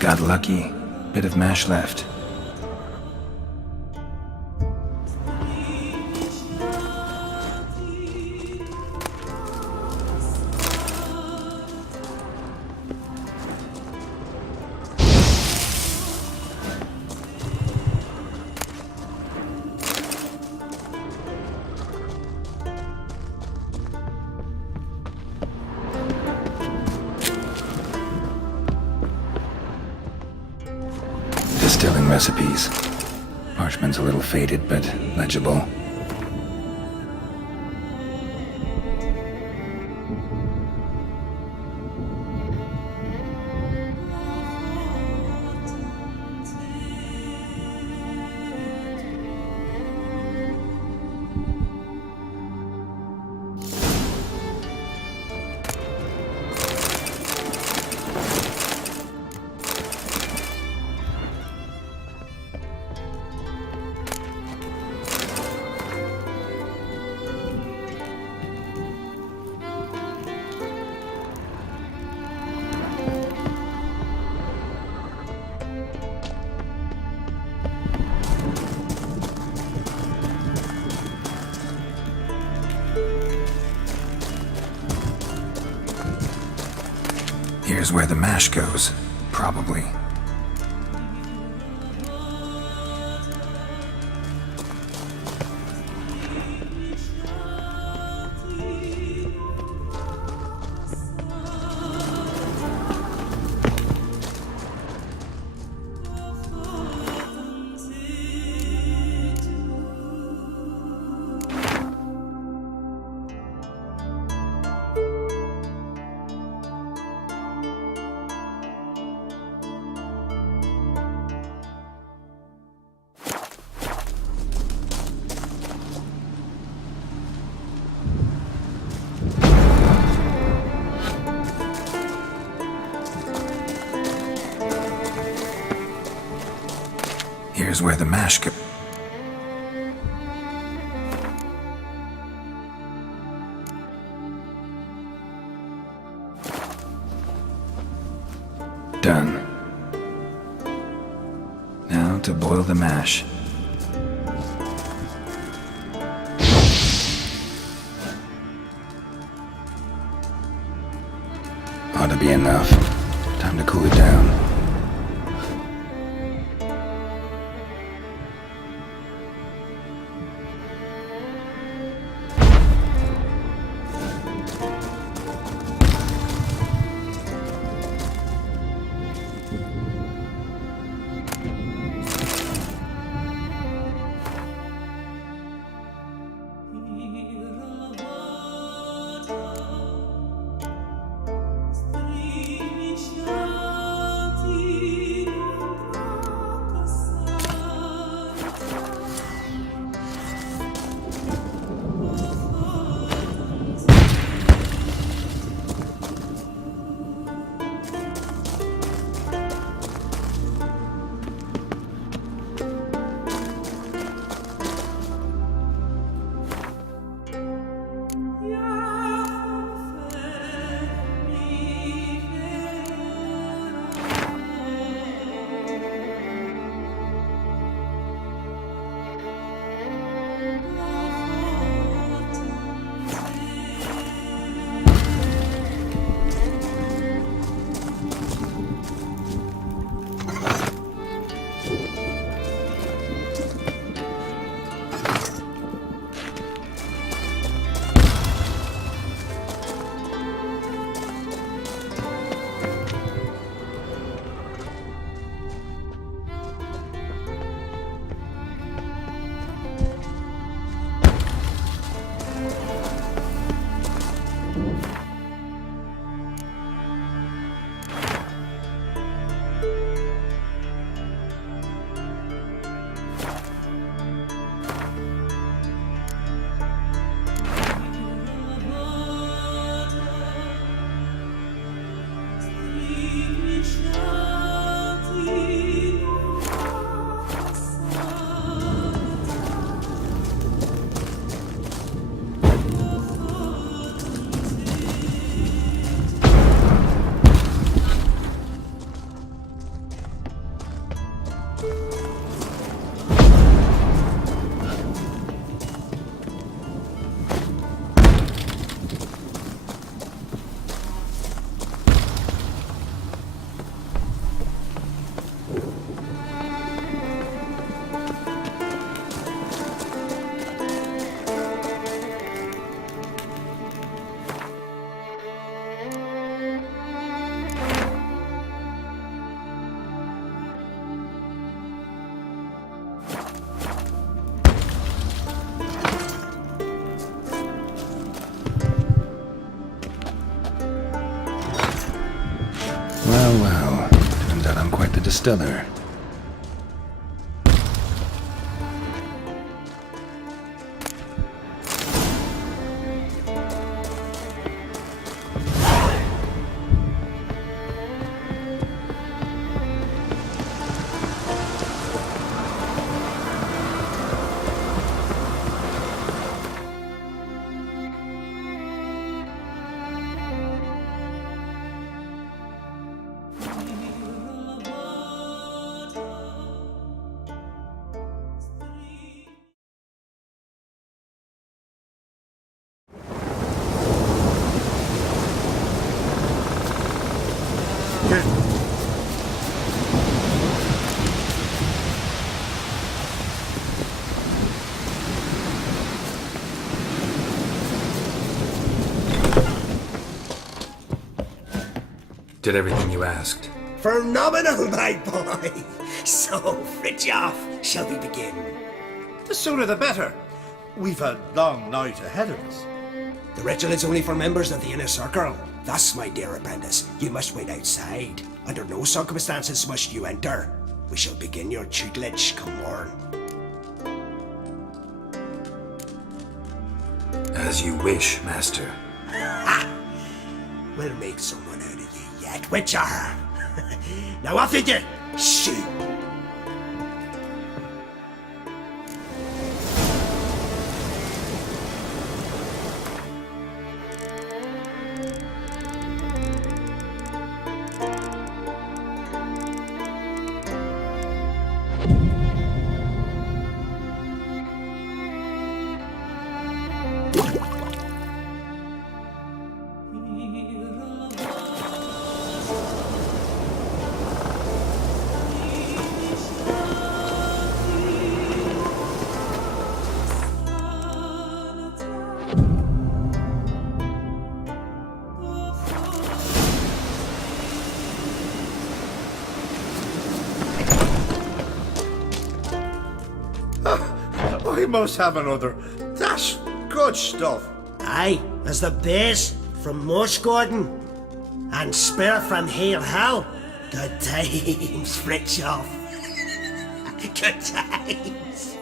Got lucky. Bit of mash left. Distilling recipes. Parchment's a little faded, but legible. Here's where the mash goes, probably. Here's where the mash goes. Done. Now to boil the mash. Ought to be enough. Time to cool it down. distiller. Did everything you asked. Phenomenal, my boy. So, Fritjof, shall we begin? The sooner the better. We've a long night ahead of us. The ritual is only for members of the inner circle. Thus, my dear apprentice, you must wait outside. Under no circumstances must you enter. We shall begin your tutelage come morn. As you wish, master. Ha! We'll make someone out of you yet, Witcher. Now off you get. Shoot. I must have another. That's good stuff. Aye, as the base from Mosh Gordon and Spirit from Hail Hell. Good times, Fritjof. Good times.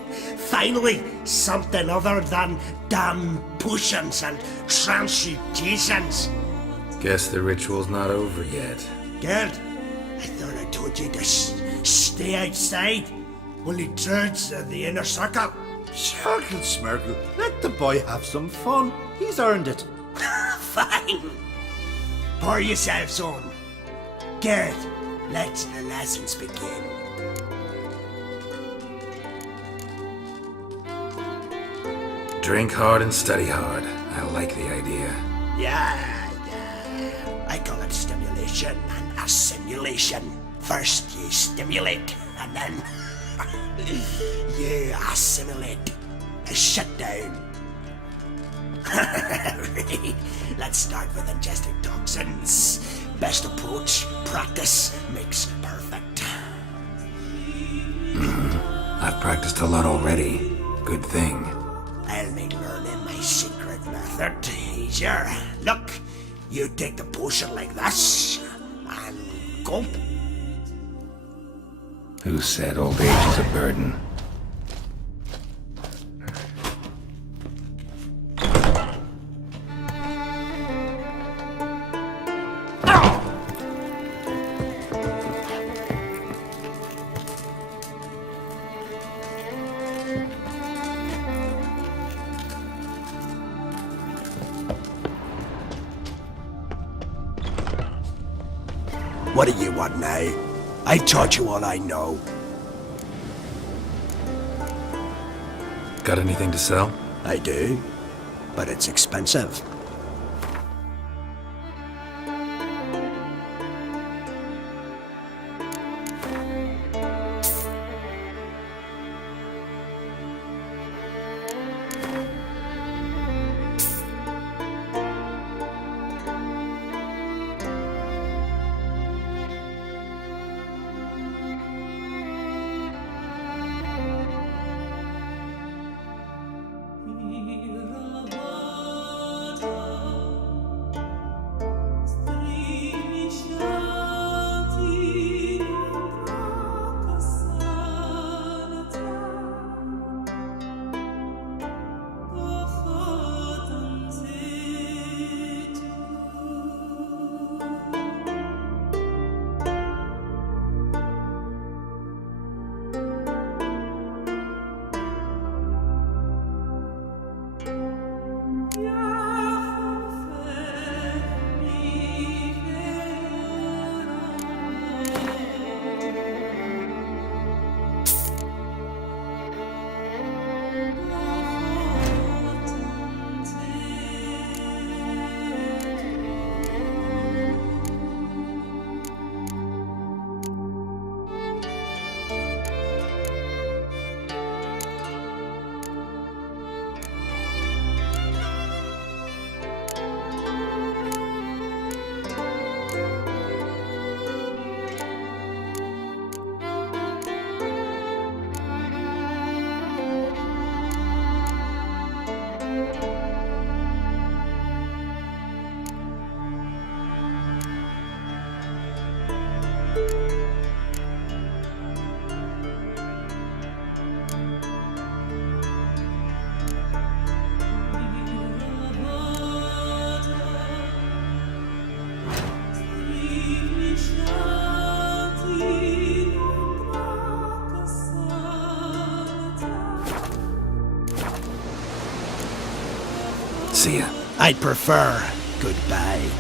Finally, something other than damn potions and transmutations. Guess the ritual's not over yet. Good. I thought I told you to stay outside. Only turds of the inner circle. Smirkle, Smirkle. Let the boy have some fun. He's earned it. Fine. Pour yourselves on. Good. Let the lessons begin. Drink hard and study hard. I like the idea. Yeah. I call it stimulation and assimilation. First you stimulate, and then you assimilate. Shut down. Let's start with ingesting toxins. Best approach, practice makes perfect. I've practiced a lot already. Good thing. I'll make learning my secret method easier. Look, you take the potion like this, and gulp. Who said old age is a burden? What do you want now? I taught you all I know. Got anything to sell? I do, but it's expensive. See ya. I'd prefer goodbye.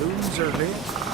Loons are late.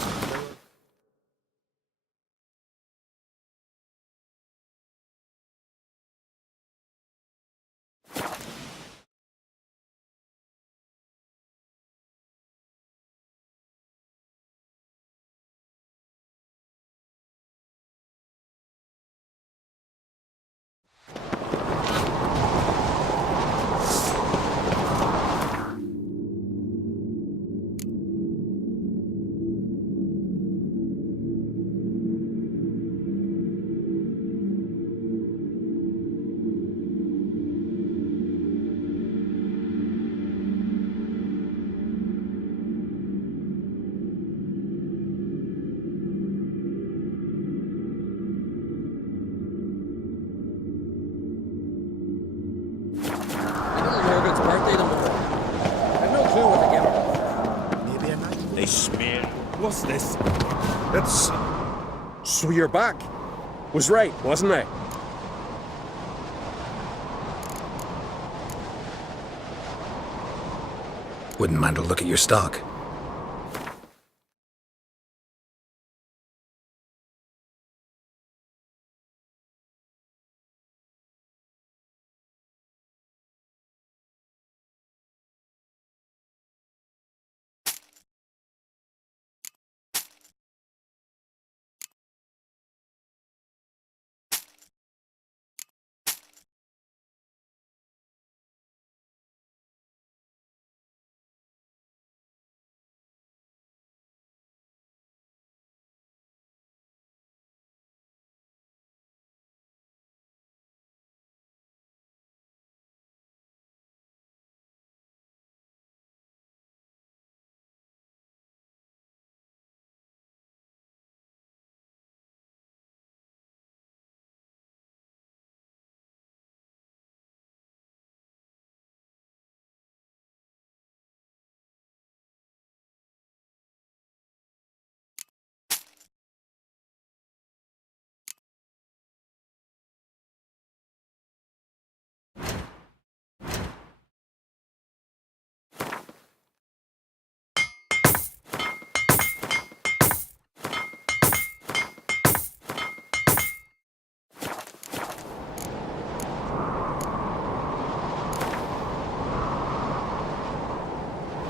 What's this? It's... So you're back. Was right, wasn't I? Wouldn't mind a look at your stock.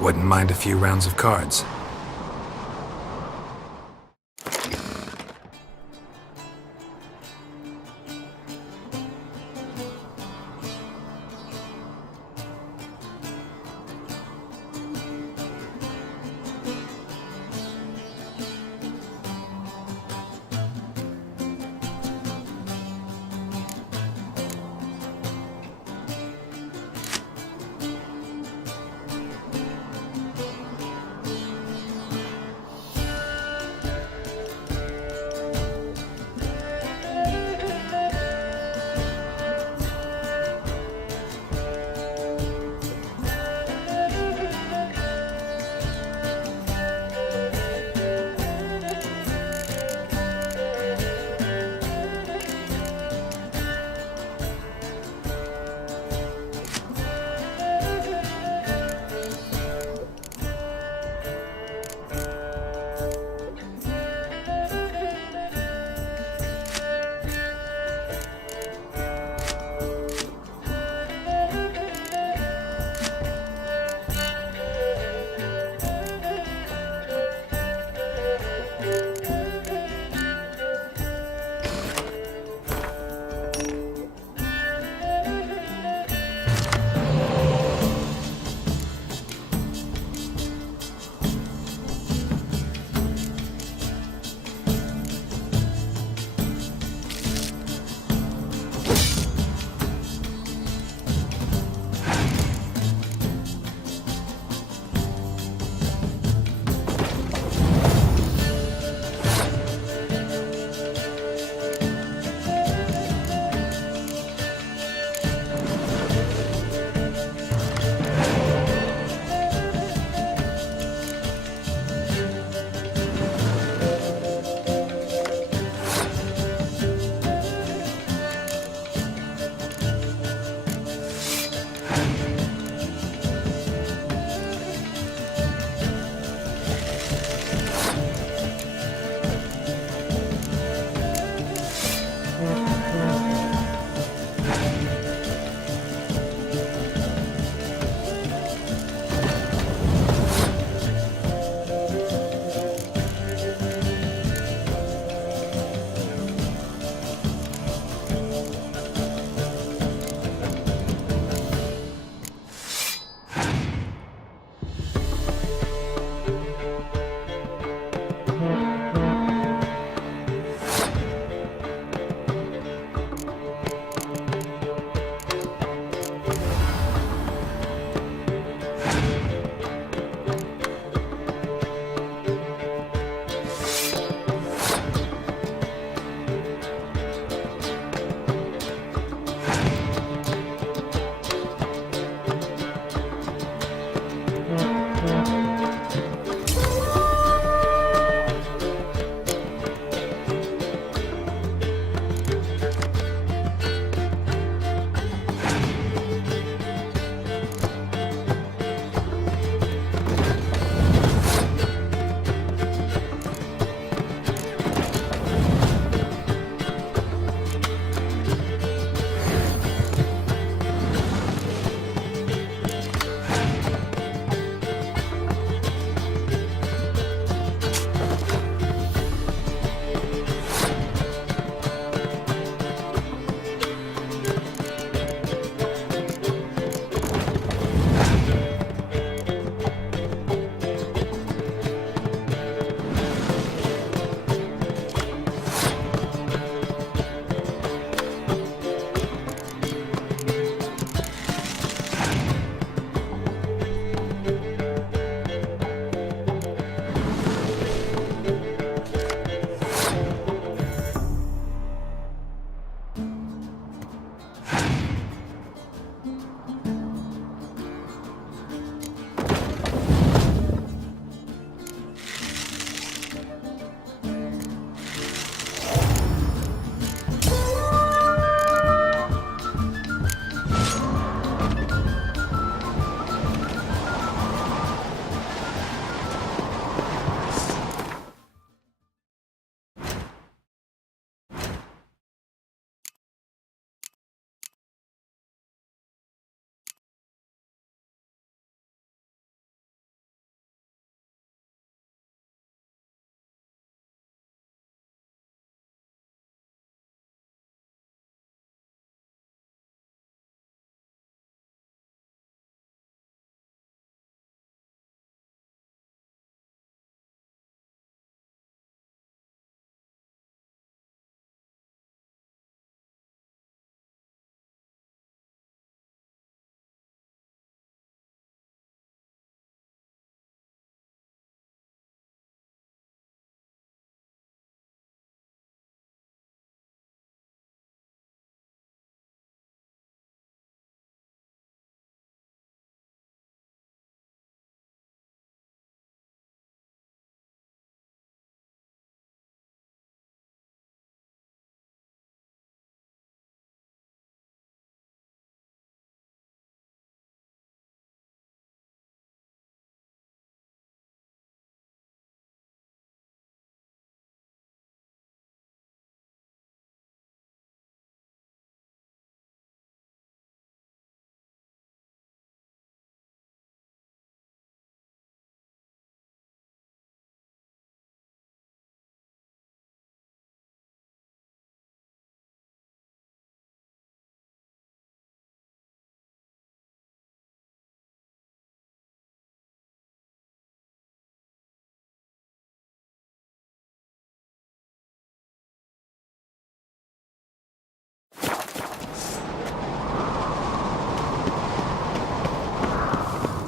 Wouldn't mind a few rounds of cards.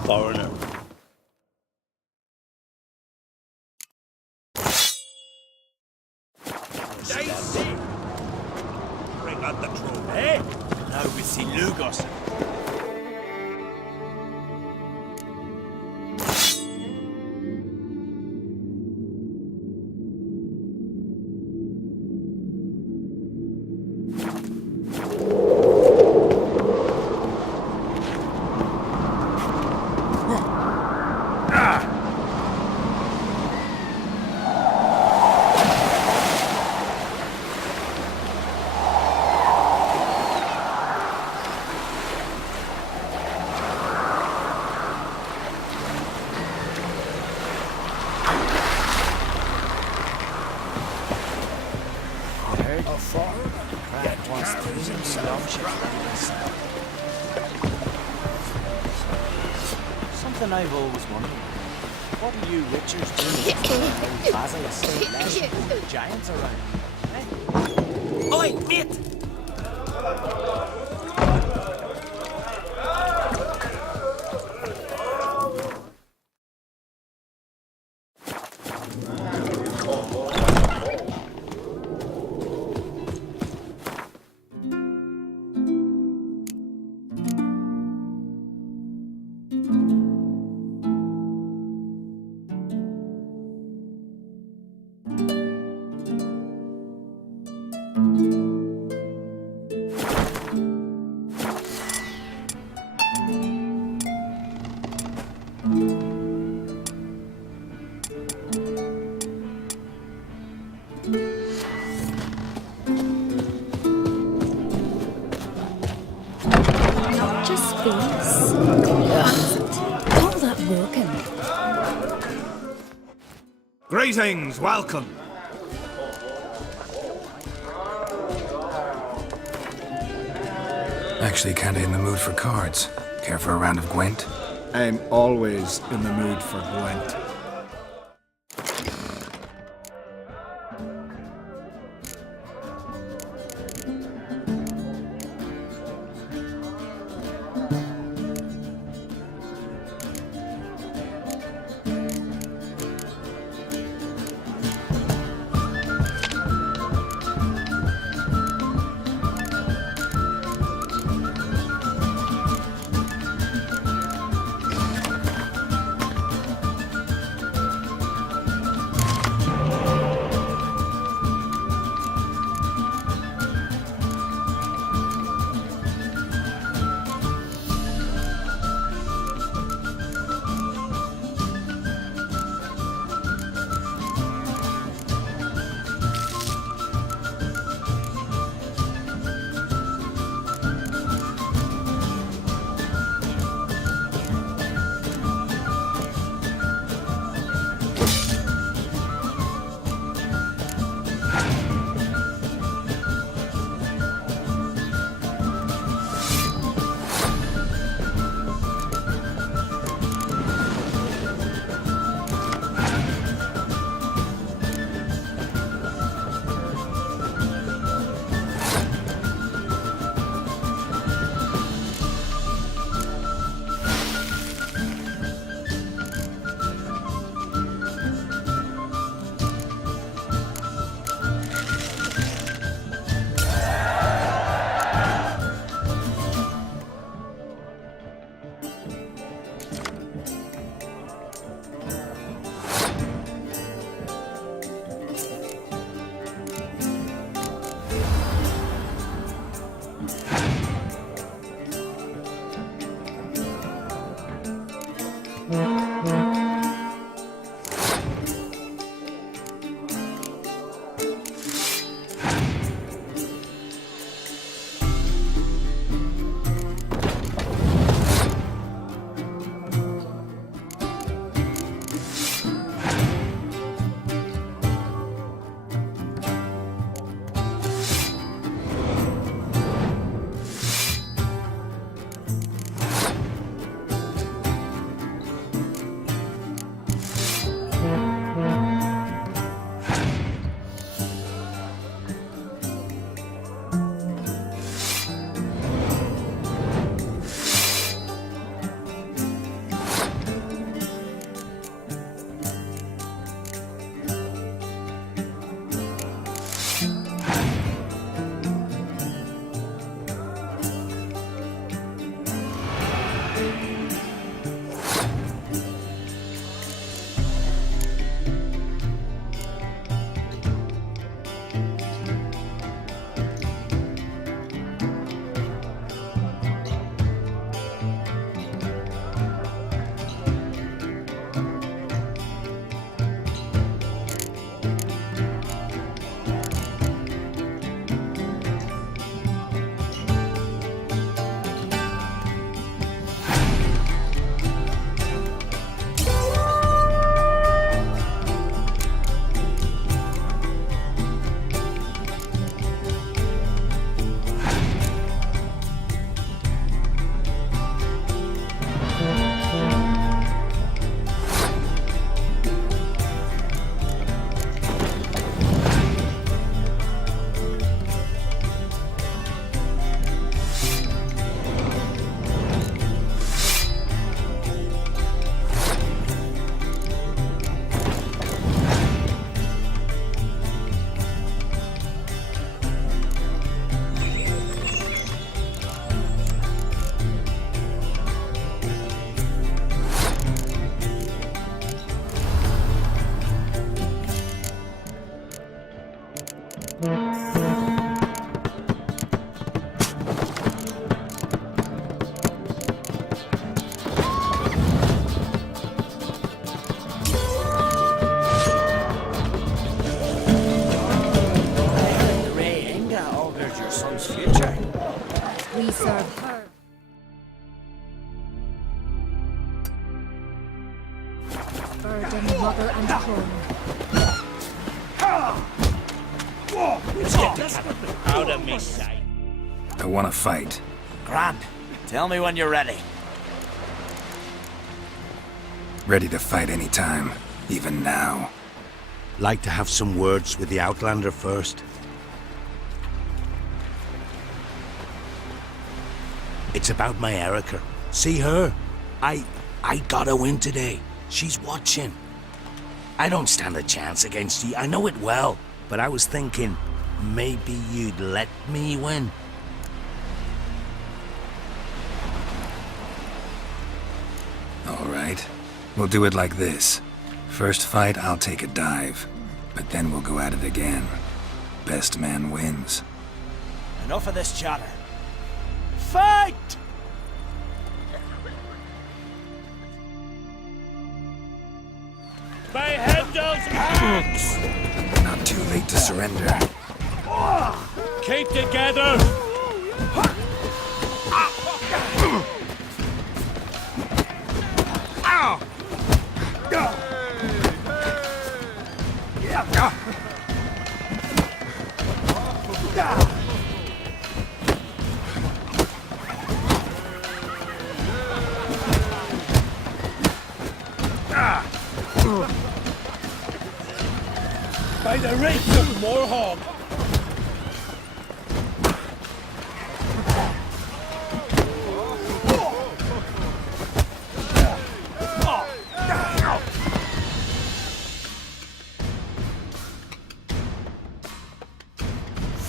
foreigner. Bring out the truth. Eh? Now we see Lugos. A foreigner that wants to use himself. Something I've always wondered. What are you witchers doing? Basil is so less the giants around. Oi, mate! Just face. All that walking. Greetings, welcome. Actually kinda in the mood for cards. Care for a round of Gwent? I'm always in the mood for Gwent. Burden mother and home. Let's get the cat out of me sight. I want to fight. Grand. Tell me when you're ready. Ready to fight anytime, even now. Like to have some words with the Outlander first. It's about my Erica. See her? I got a win today. She's watching. I don't stand a chance against you. I know it well. But I was thinking, maybe you'd let me win. All right. We'll do it like this. First fight, I'll take a dive. But then we'll go at it again. Best man wins. Enough of this chatter. Fight! By Hendel's axe! Not too late to surrender. Keep together! By the race of Moorhog!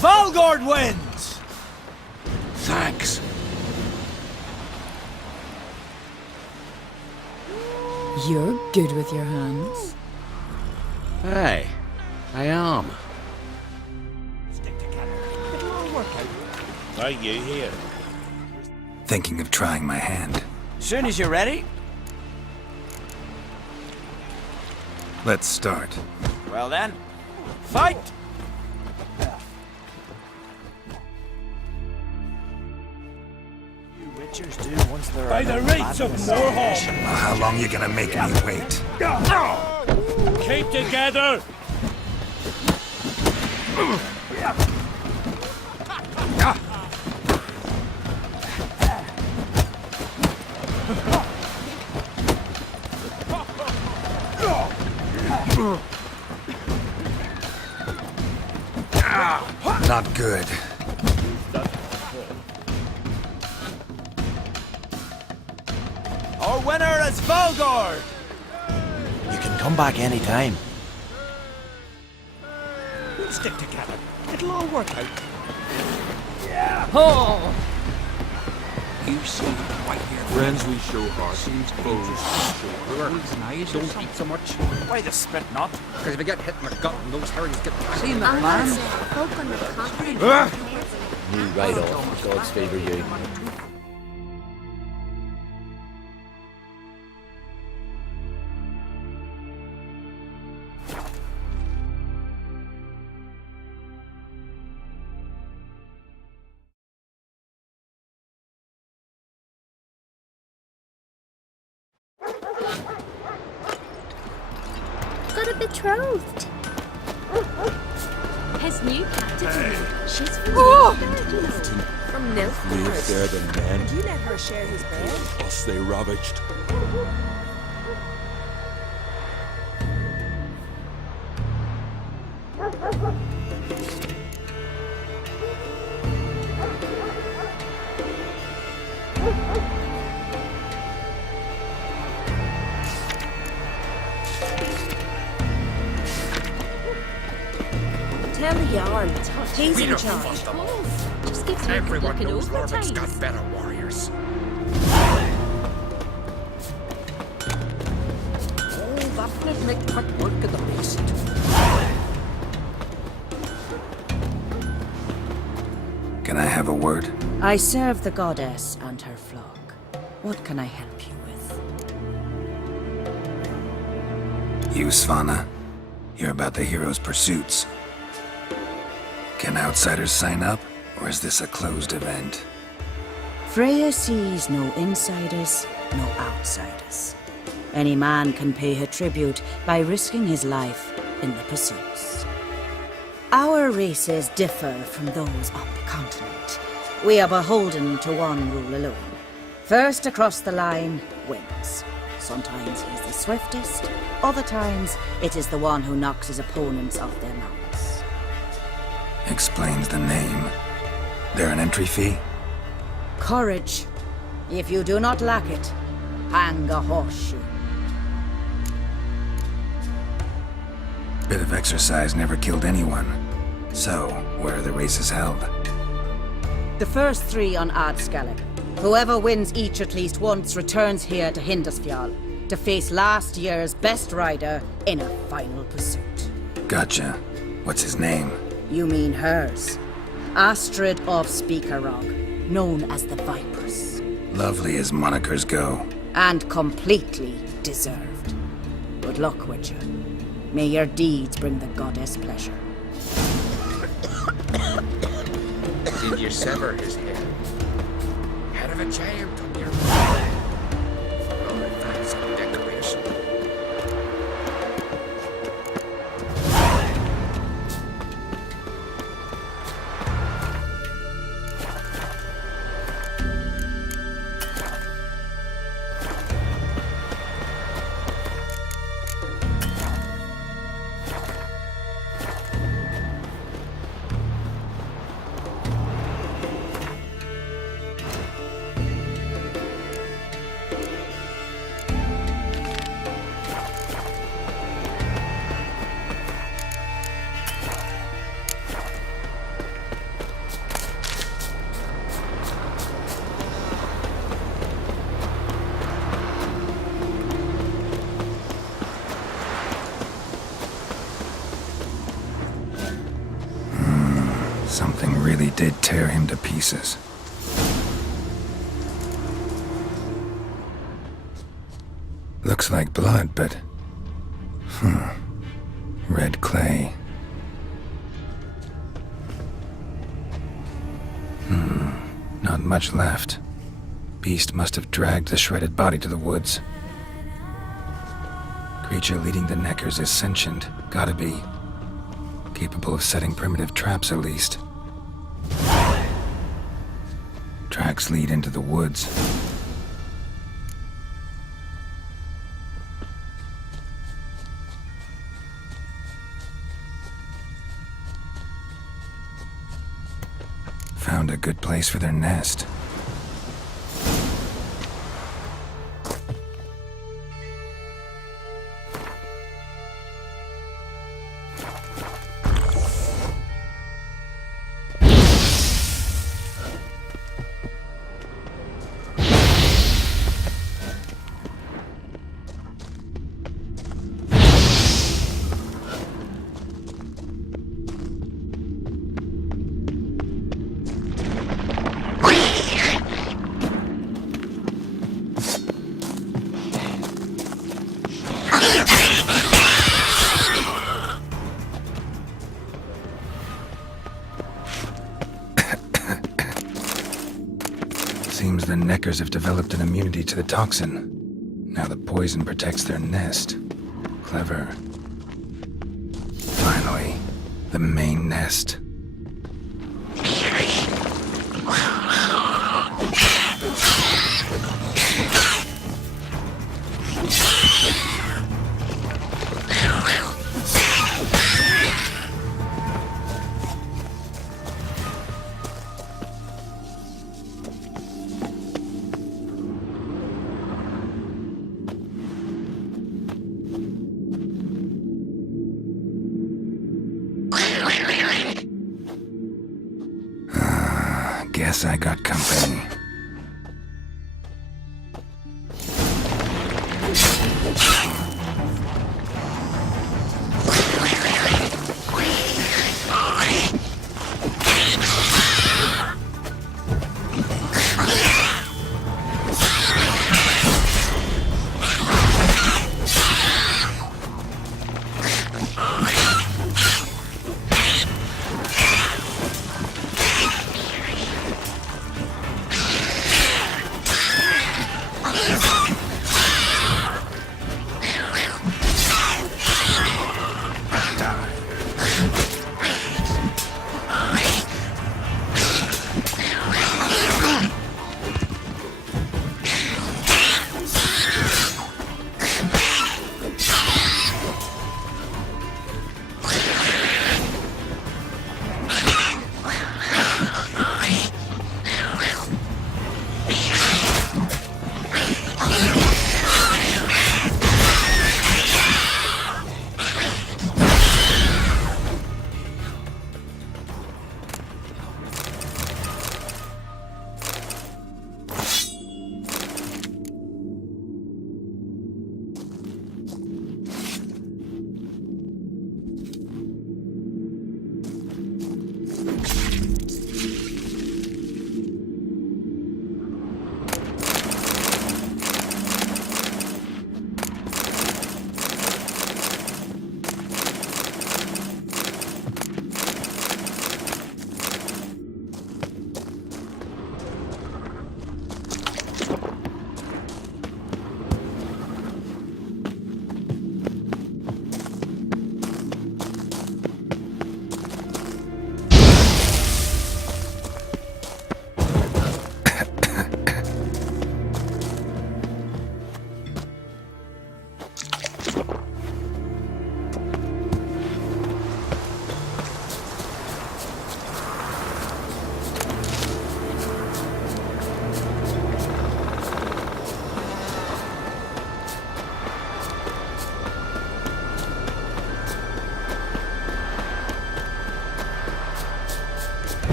Valgord wins! Thanks. You're good with your hands. Hey, I am. Why you here? Thinking of trying my hand. Soon as you're ready. Let's start. Well then, fight! You witchers do once they're By the rates of Moorhog! How long you gonna make me wait? Keep together! Not good. Our winner is Valgord! You can come back anytime. We'll stick together. It'll all work out. Oh! You see, right here. Friends we show hearts, foes we show nice. Don't eat so much. Why the spit not? Because if you get hit in the gut and those herrings get Seen that man? You right off. Gods favour you. Got a betrothed. His new captain. She's from from Nilfgaard. Dead and men. You let her share his bed. Us they ravaged. Tell the yarn. He's in charge. Just gives me a good Everyone looking knows Lorbeck's overtimes. got better warriors. Oh, that would make quick work of the beast. Can I have a word? I serve the goddess and her flock. What can I help you with? You, Svanna. You're about the hero's pursuits. Can outsiders sign up, or is this a closed event? Freya sees no insiders, no outsiders. Any man can pay her tribute by risking his life in the pursuits. Our races differ from those up continent. We are beholden to one rule alone. First across the line wins. Sometimes he's the swiftest, other times it is the one who knocks his opponents off their mounts. Explains the name. There an entry fee? Courage. If you do not lack it, hang a horseshoe. Bit of exercise never killed anyone. So, where are the races held? The first 3 on Adscalon. Whoever wins each at least once returns here to Hindusfjall to face last year's best rider in a final pursuit. Gotcha. What's his name? You mean hers. Astrid of Speakerog, known as the Vipress. Lovely as monikers go. And completely deserved. Good luck, Witcher. May your deeds bring the goddess pleasure. Did you sever his head? Head of a giant on your back. Oh, that's a decoration. Something really did tear him to pieces. Looks like blood, but... red clay. Not much left. Beast must have dragged the shredded body to the woods. Creature leading the Neckers is sentient. Gotta be. Capable of setting primitive traps, at least. Tracks lead into the woods. Found a good place for their nest. Seems the Neckers have developed an immunity to the toxin. Now the poison protects their nest. Clever. Finally, the main nest. Guess I got company.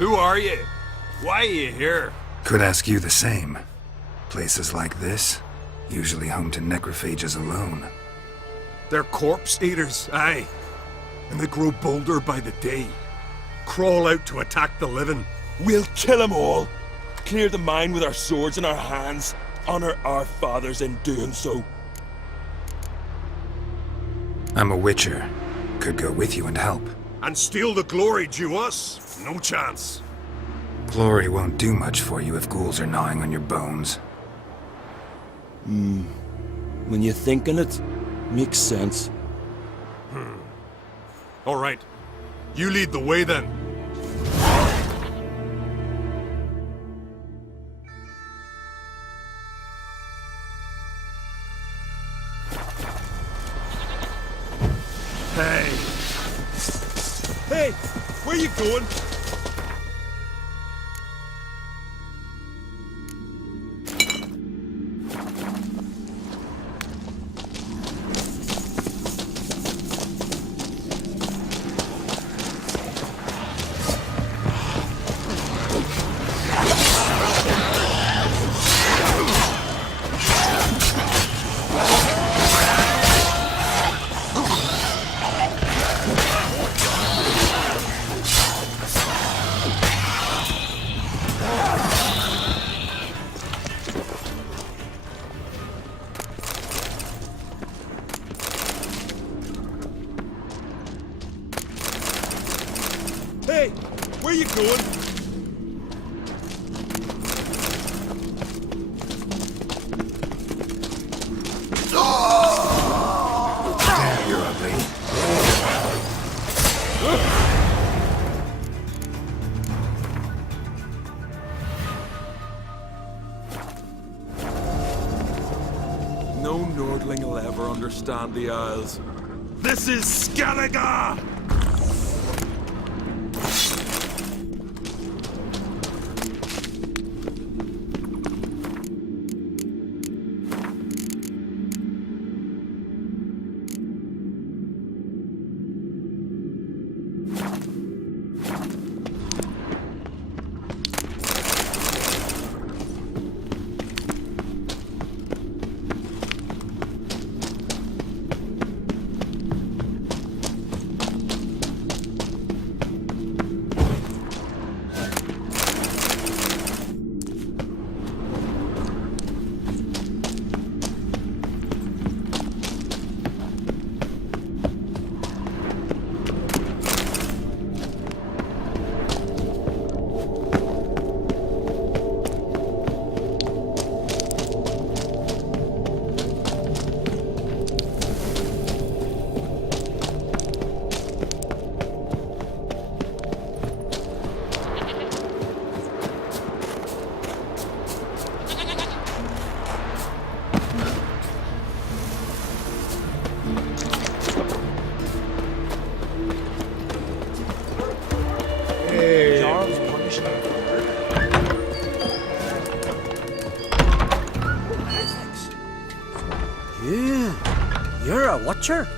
Who are you? Why are you here? Could ask you the same. Places like this, usually home to necrophages alone. They're corpse eaters, aye. And they grow bolder by the day. Crawl out to attack the living. We'll kill them all. Clear the mine with our swords in our hands. Honor our fathers in doing so. I'm a witcher. Could go with you and help. And steal the glory due us? No chance. Glory won't do much for you if ghouls are gnawing on your bones. When you're thinking it, makes sense. All right. You lead the way then. Hey! Hey! Where you going? Hey! Where you going? Damn, you're ugly. No Nordling will ever understand the Isles. This is Skellige! You're a watcher?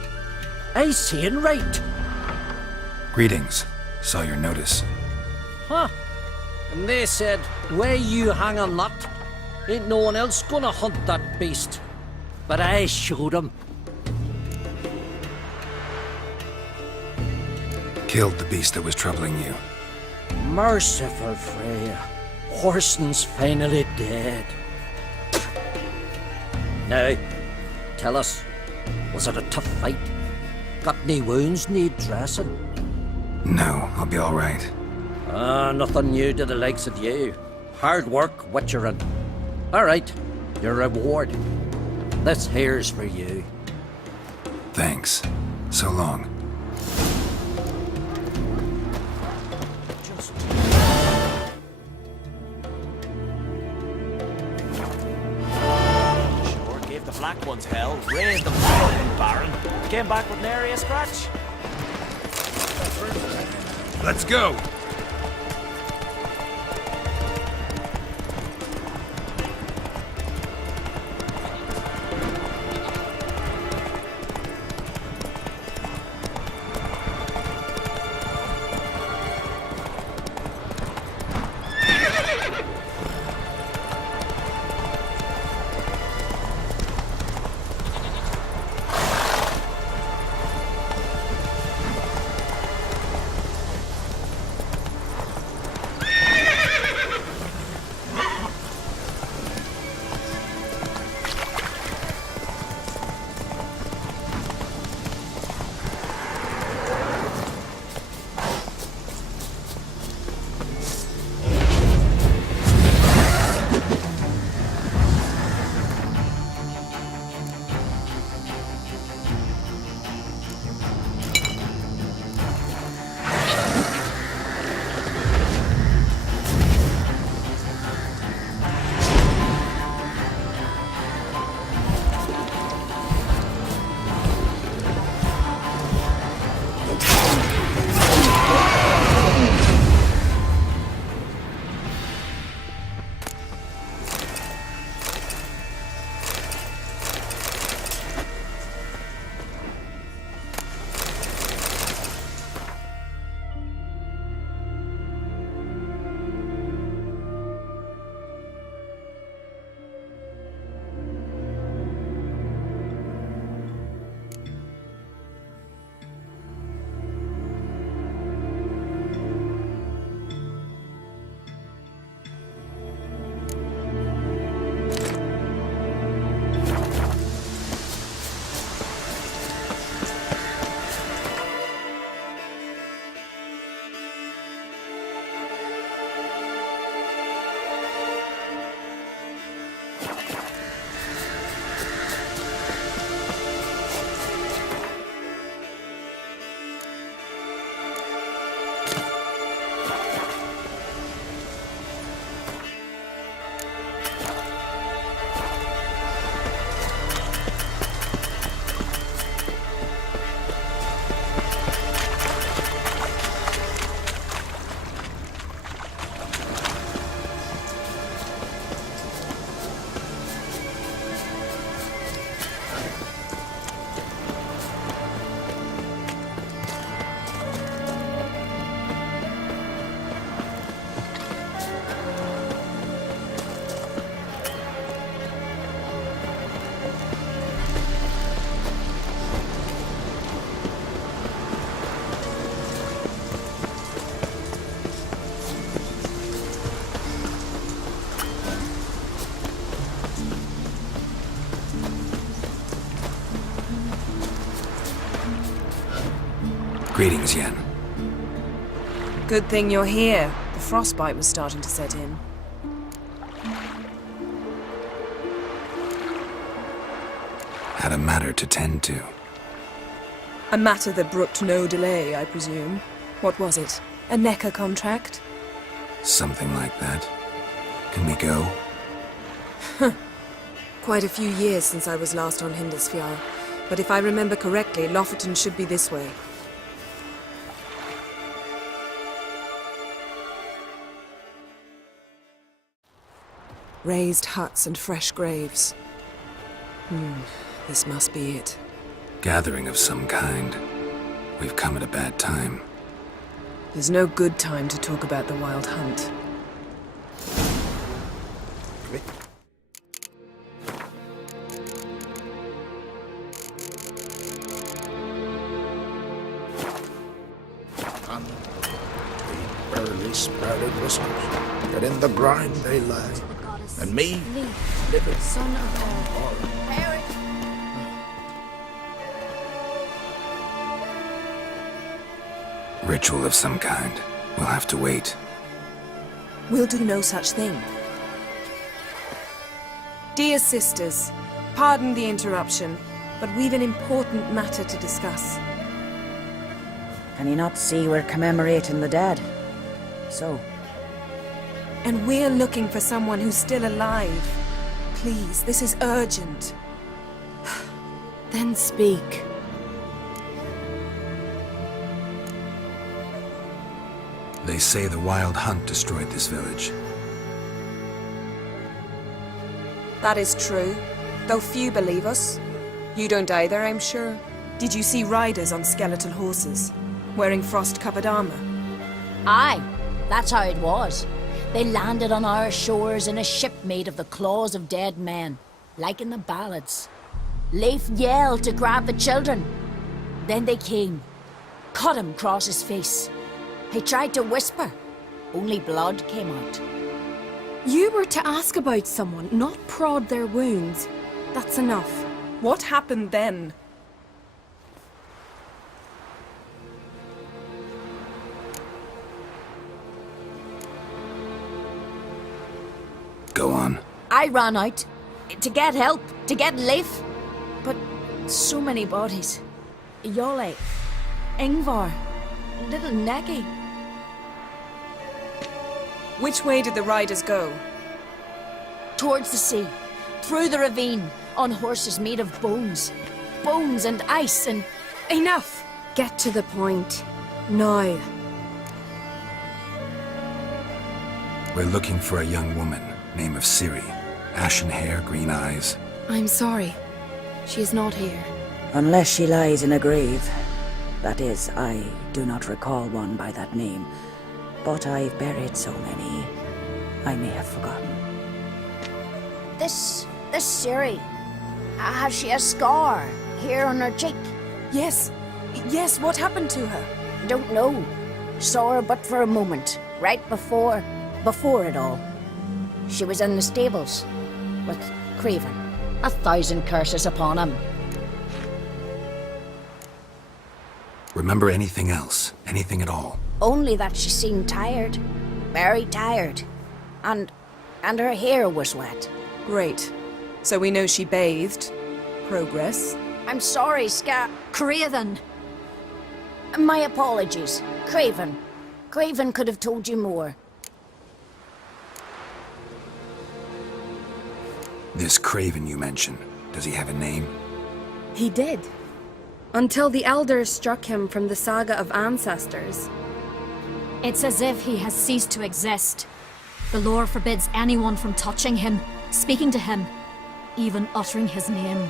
I seeing right. Greetings. Saw your notice. Huh. And they said, where you hang a nut, ain't no one else gonna hunt that beast. But I showed 'em. Killed the beast that was troubling you. Merciful Freya. Horson's finally dead. Now, tell us, was it a tough fight? Got any wounds need dressing? No, I'll be all right. Nothing new to the likes of you. Hard work, witcherin'. All right, your reward. This here's for you. Thanks. So long. Sure gave the black ones hell, raised them fucking barren, came back with nary a scratch. Let's go! Greetings, Yen. Good thing you're here. The frostbite was starting to set in. Had a matter to tend to. A matter that brooked no delay, I presume. What was it? A NECA contract? Something like that. Can we go? Quite a few years since I was last on Hindisfjall, but if I remember correctly, Lofoten should be this way. Raised huts and fresh graves. This must be it. Gathering of some kind. We've come at a bad time. There's no good time to talk about the Wild Hunt. Barely sprouted whiskers, but in the grind they lay. And me, living son of Eric. Ritual of some kind. We'll have to wait. We'll do no such thing. Dear sisters, pardon the interruption, but we've an important matter to discuss. Can you not see we're commemorating the dead? So? And we're looking for someone who's still alive. Please, this is urgent. Then speak. They say the Wild Hunt destroyed this village. That is true, though few believe us. You don't either, I'm sure. Did you see riders on skeletal horses, wearing frost-covered armor? Aye, that's how it was. They landed on our shores in a ship made of the claws of dead men, like in the ballads. Leif yelled to grab the children. Then they came, cut him across his face. He tried to whisper, only blood came out. You were to ask about someone, not prod their wounds. That's enough. What happened then? Go on. I ran out to get help, to get Leif. But so many bodies. Yolle, Ingvar, little Neki. Which way did the riders go? Towards the sea, through the ravine, on horses made of bones. Bones and ice and... Enough! Get to the point. Now. We're looking for a young woman, name of Ciri. Ashen hair, green eyes. I'm sorry. She is not here. Unless she lies in a grave. That is, I do not recall one by that name. But I've buried so many, I may have forgotten. This Ciri, has she a scar here on her cheek? Yes, what happened to her? Don't know. Saw her but for a moment, right before it all. She was in the stables with Craven. 1,000 curses upon him. Remember anything else? Anything at all? Only that she seemed tired. Very tired. And her hair was wet. Great. So we know she bathed. Progress. I'm sorry, Craven. My apologies. Craven. Craven could have told you more. This Craven you mentioned, does he have a name? He did. Until the elders struck him from the saga of ancestors. It's as if he has ceased to exist. The lore forbids anyone from touching him, speaking to him, even uttering his name.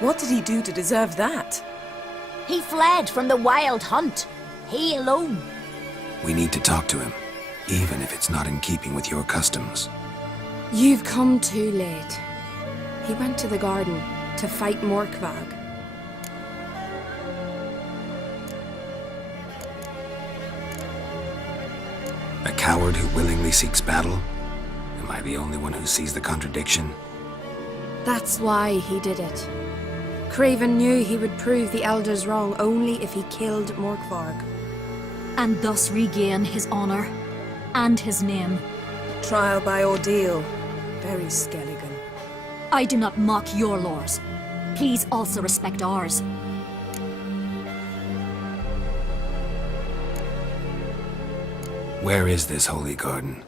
What did he do to deserve that? He fled from the Wild Hunt. He alone. We need to talk to him, even if it's not in keeping with your customs. You've come too late. He went to the garden to fight Morkvag. A coward who willingly seeks battle? Am I the only one who sees the contradiction? That's why he did it. Craven knew he would prove the elders wrong only if he killed Morkvarg. And thus regain his honor and his name. Trial by ordeal. Very Skelligan. I do not mock your laws. Please also respect ours. Where is this holy garden?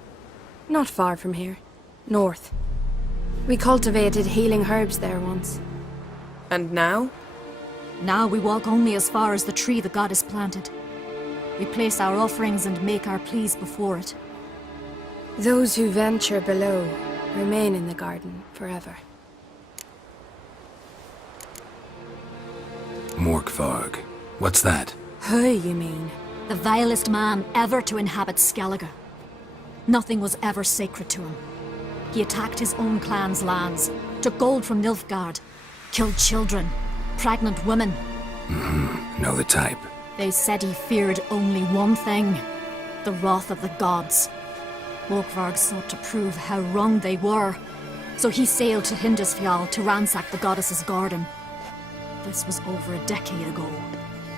Not far from here. North. We cultivated healing herbs there once. And now? Now we walk only as far as the tree the goddess planted. We place our offerings and make our pleas before it. Those who venture below remain in the garden forever. Morkvarg. What's that? Who, you mean? The vilest man ever to inhabit Skellige. Nothing was ever sacred to him. He attacked his own clan's lands, took gold from Nilfgaard, killed children, pregnant women. Know the type. They said he feared only one thing, the wrath of the gods. Morkvarg sought to prove how wrong they were, so he sailed to Hindisfjall to ransack the goddess's garden. This was over a decade ago.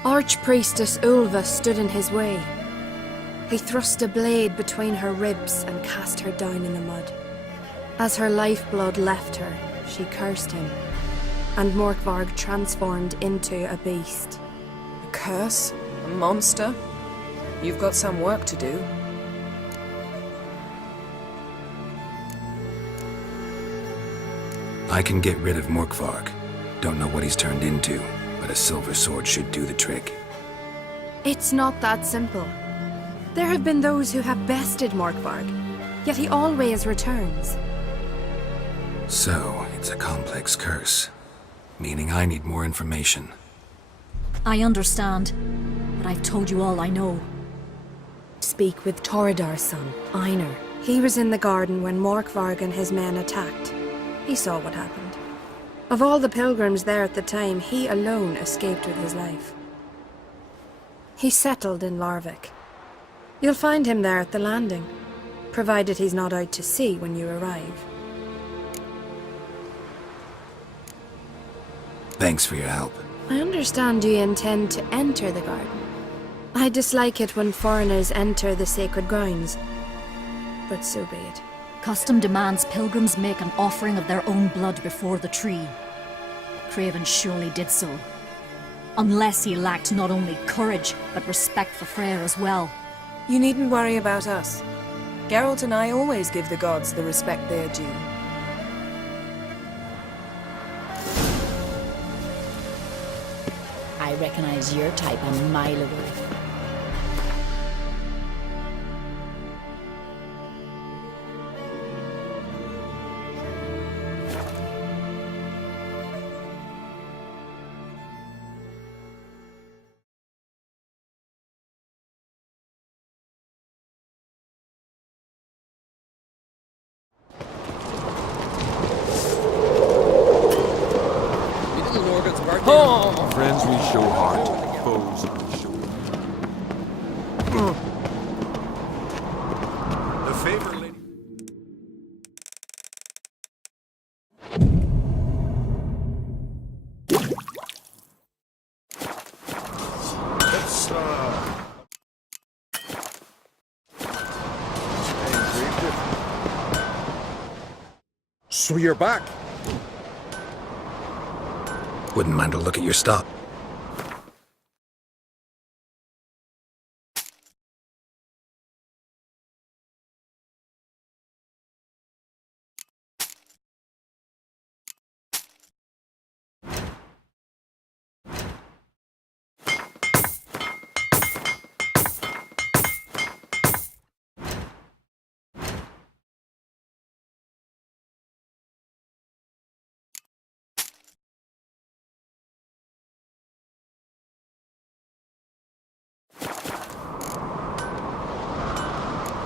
Archpriestess Ulva stood in his way. He thrust a blade between her ribs and cast her down in the mud. As her lifeblood left her, she cursed him, and Morkvarg transformed into a beast. A curse? A monster? You've got some work to do. I can get rid of Morkvarg. Don't know what he's turned into, but a silver sword should do the trick. It's not that simple. There have been those who have bested Morkvarg, yet he always returns. So, it's a complex curse, meaning I need more information. I understand, but I've told you all I know. Speak with Torridar's son, Einar. He was in the garden when Morkvarg and his men attacked. He saw what happened. Of all the pilgrims there at the time, he alone escaped with his life. He settled in Larvik. You'll find him there at the landing, provided he's not out to sea when you arrive. Thanks for your help. I understand you intend to enter the garden. I dislike it when foreigners enter the sacred grounds, but so be it. Custom demands pilgrims make an offering of their own blood before the tree. Craven surely did so. Unless he lacked not only courage, but respect for Freyr as well. You needn't worry about us. Geralt and I always give the gods the respect they are due. I recognize your type a mile away. Friends we show heart, foes we show. The favor lady. Let's So you're back. Wouldn't mind a look at your stock.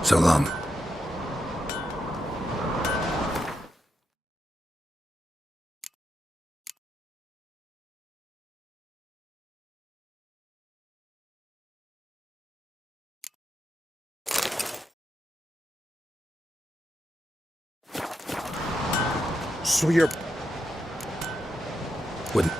So long. So you're... Wouldn't...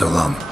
so long.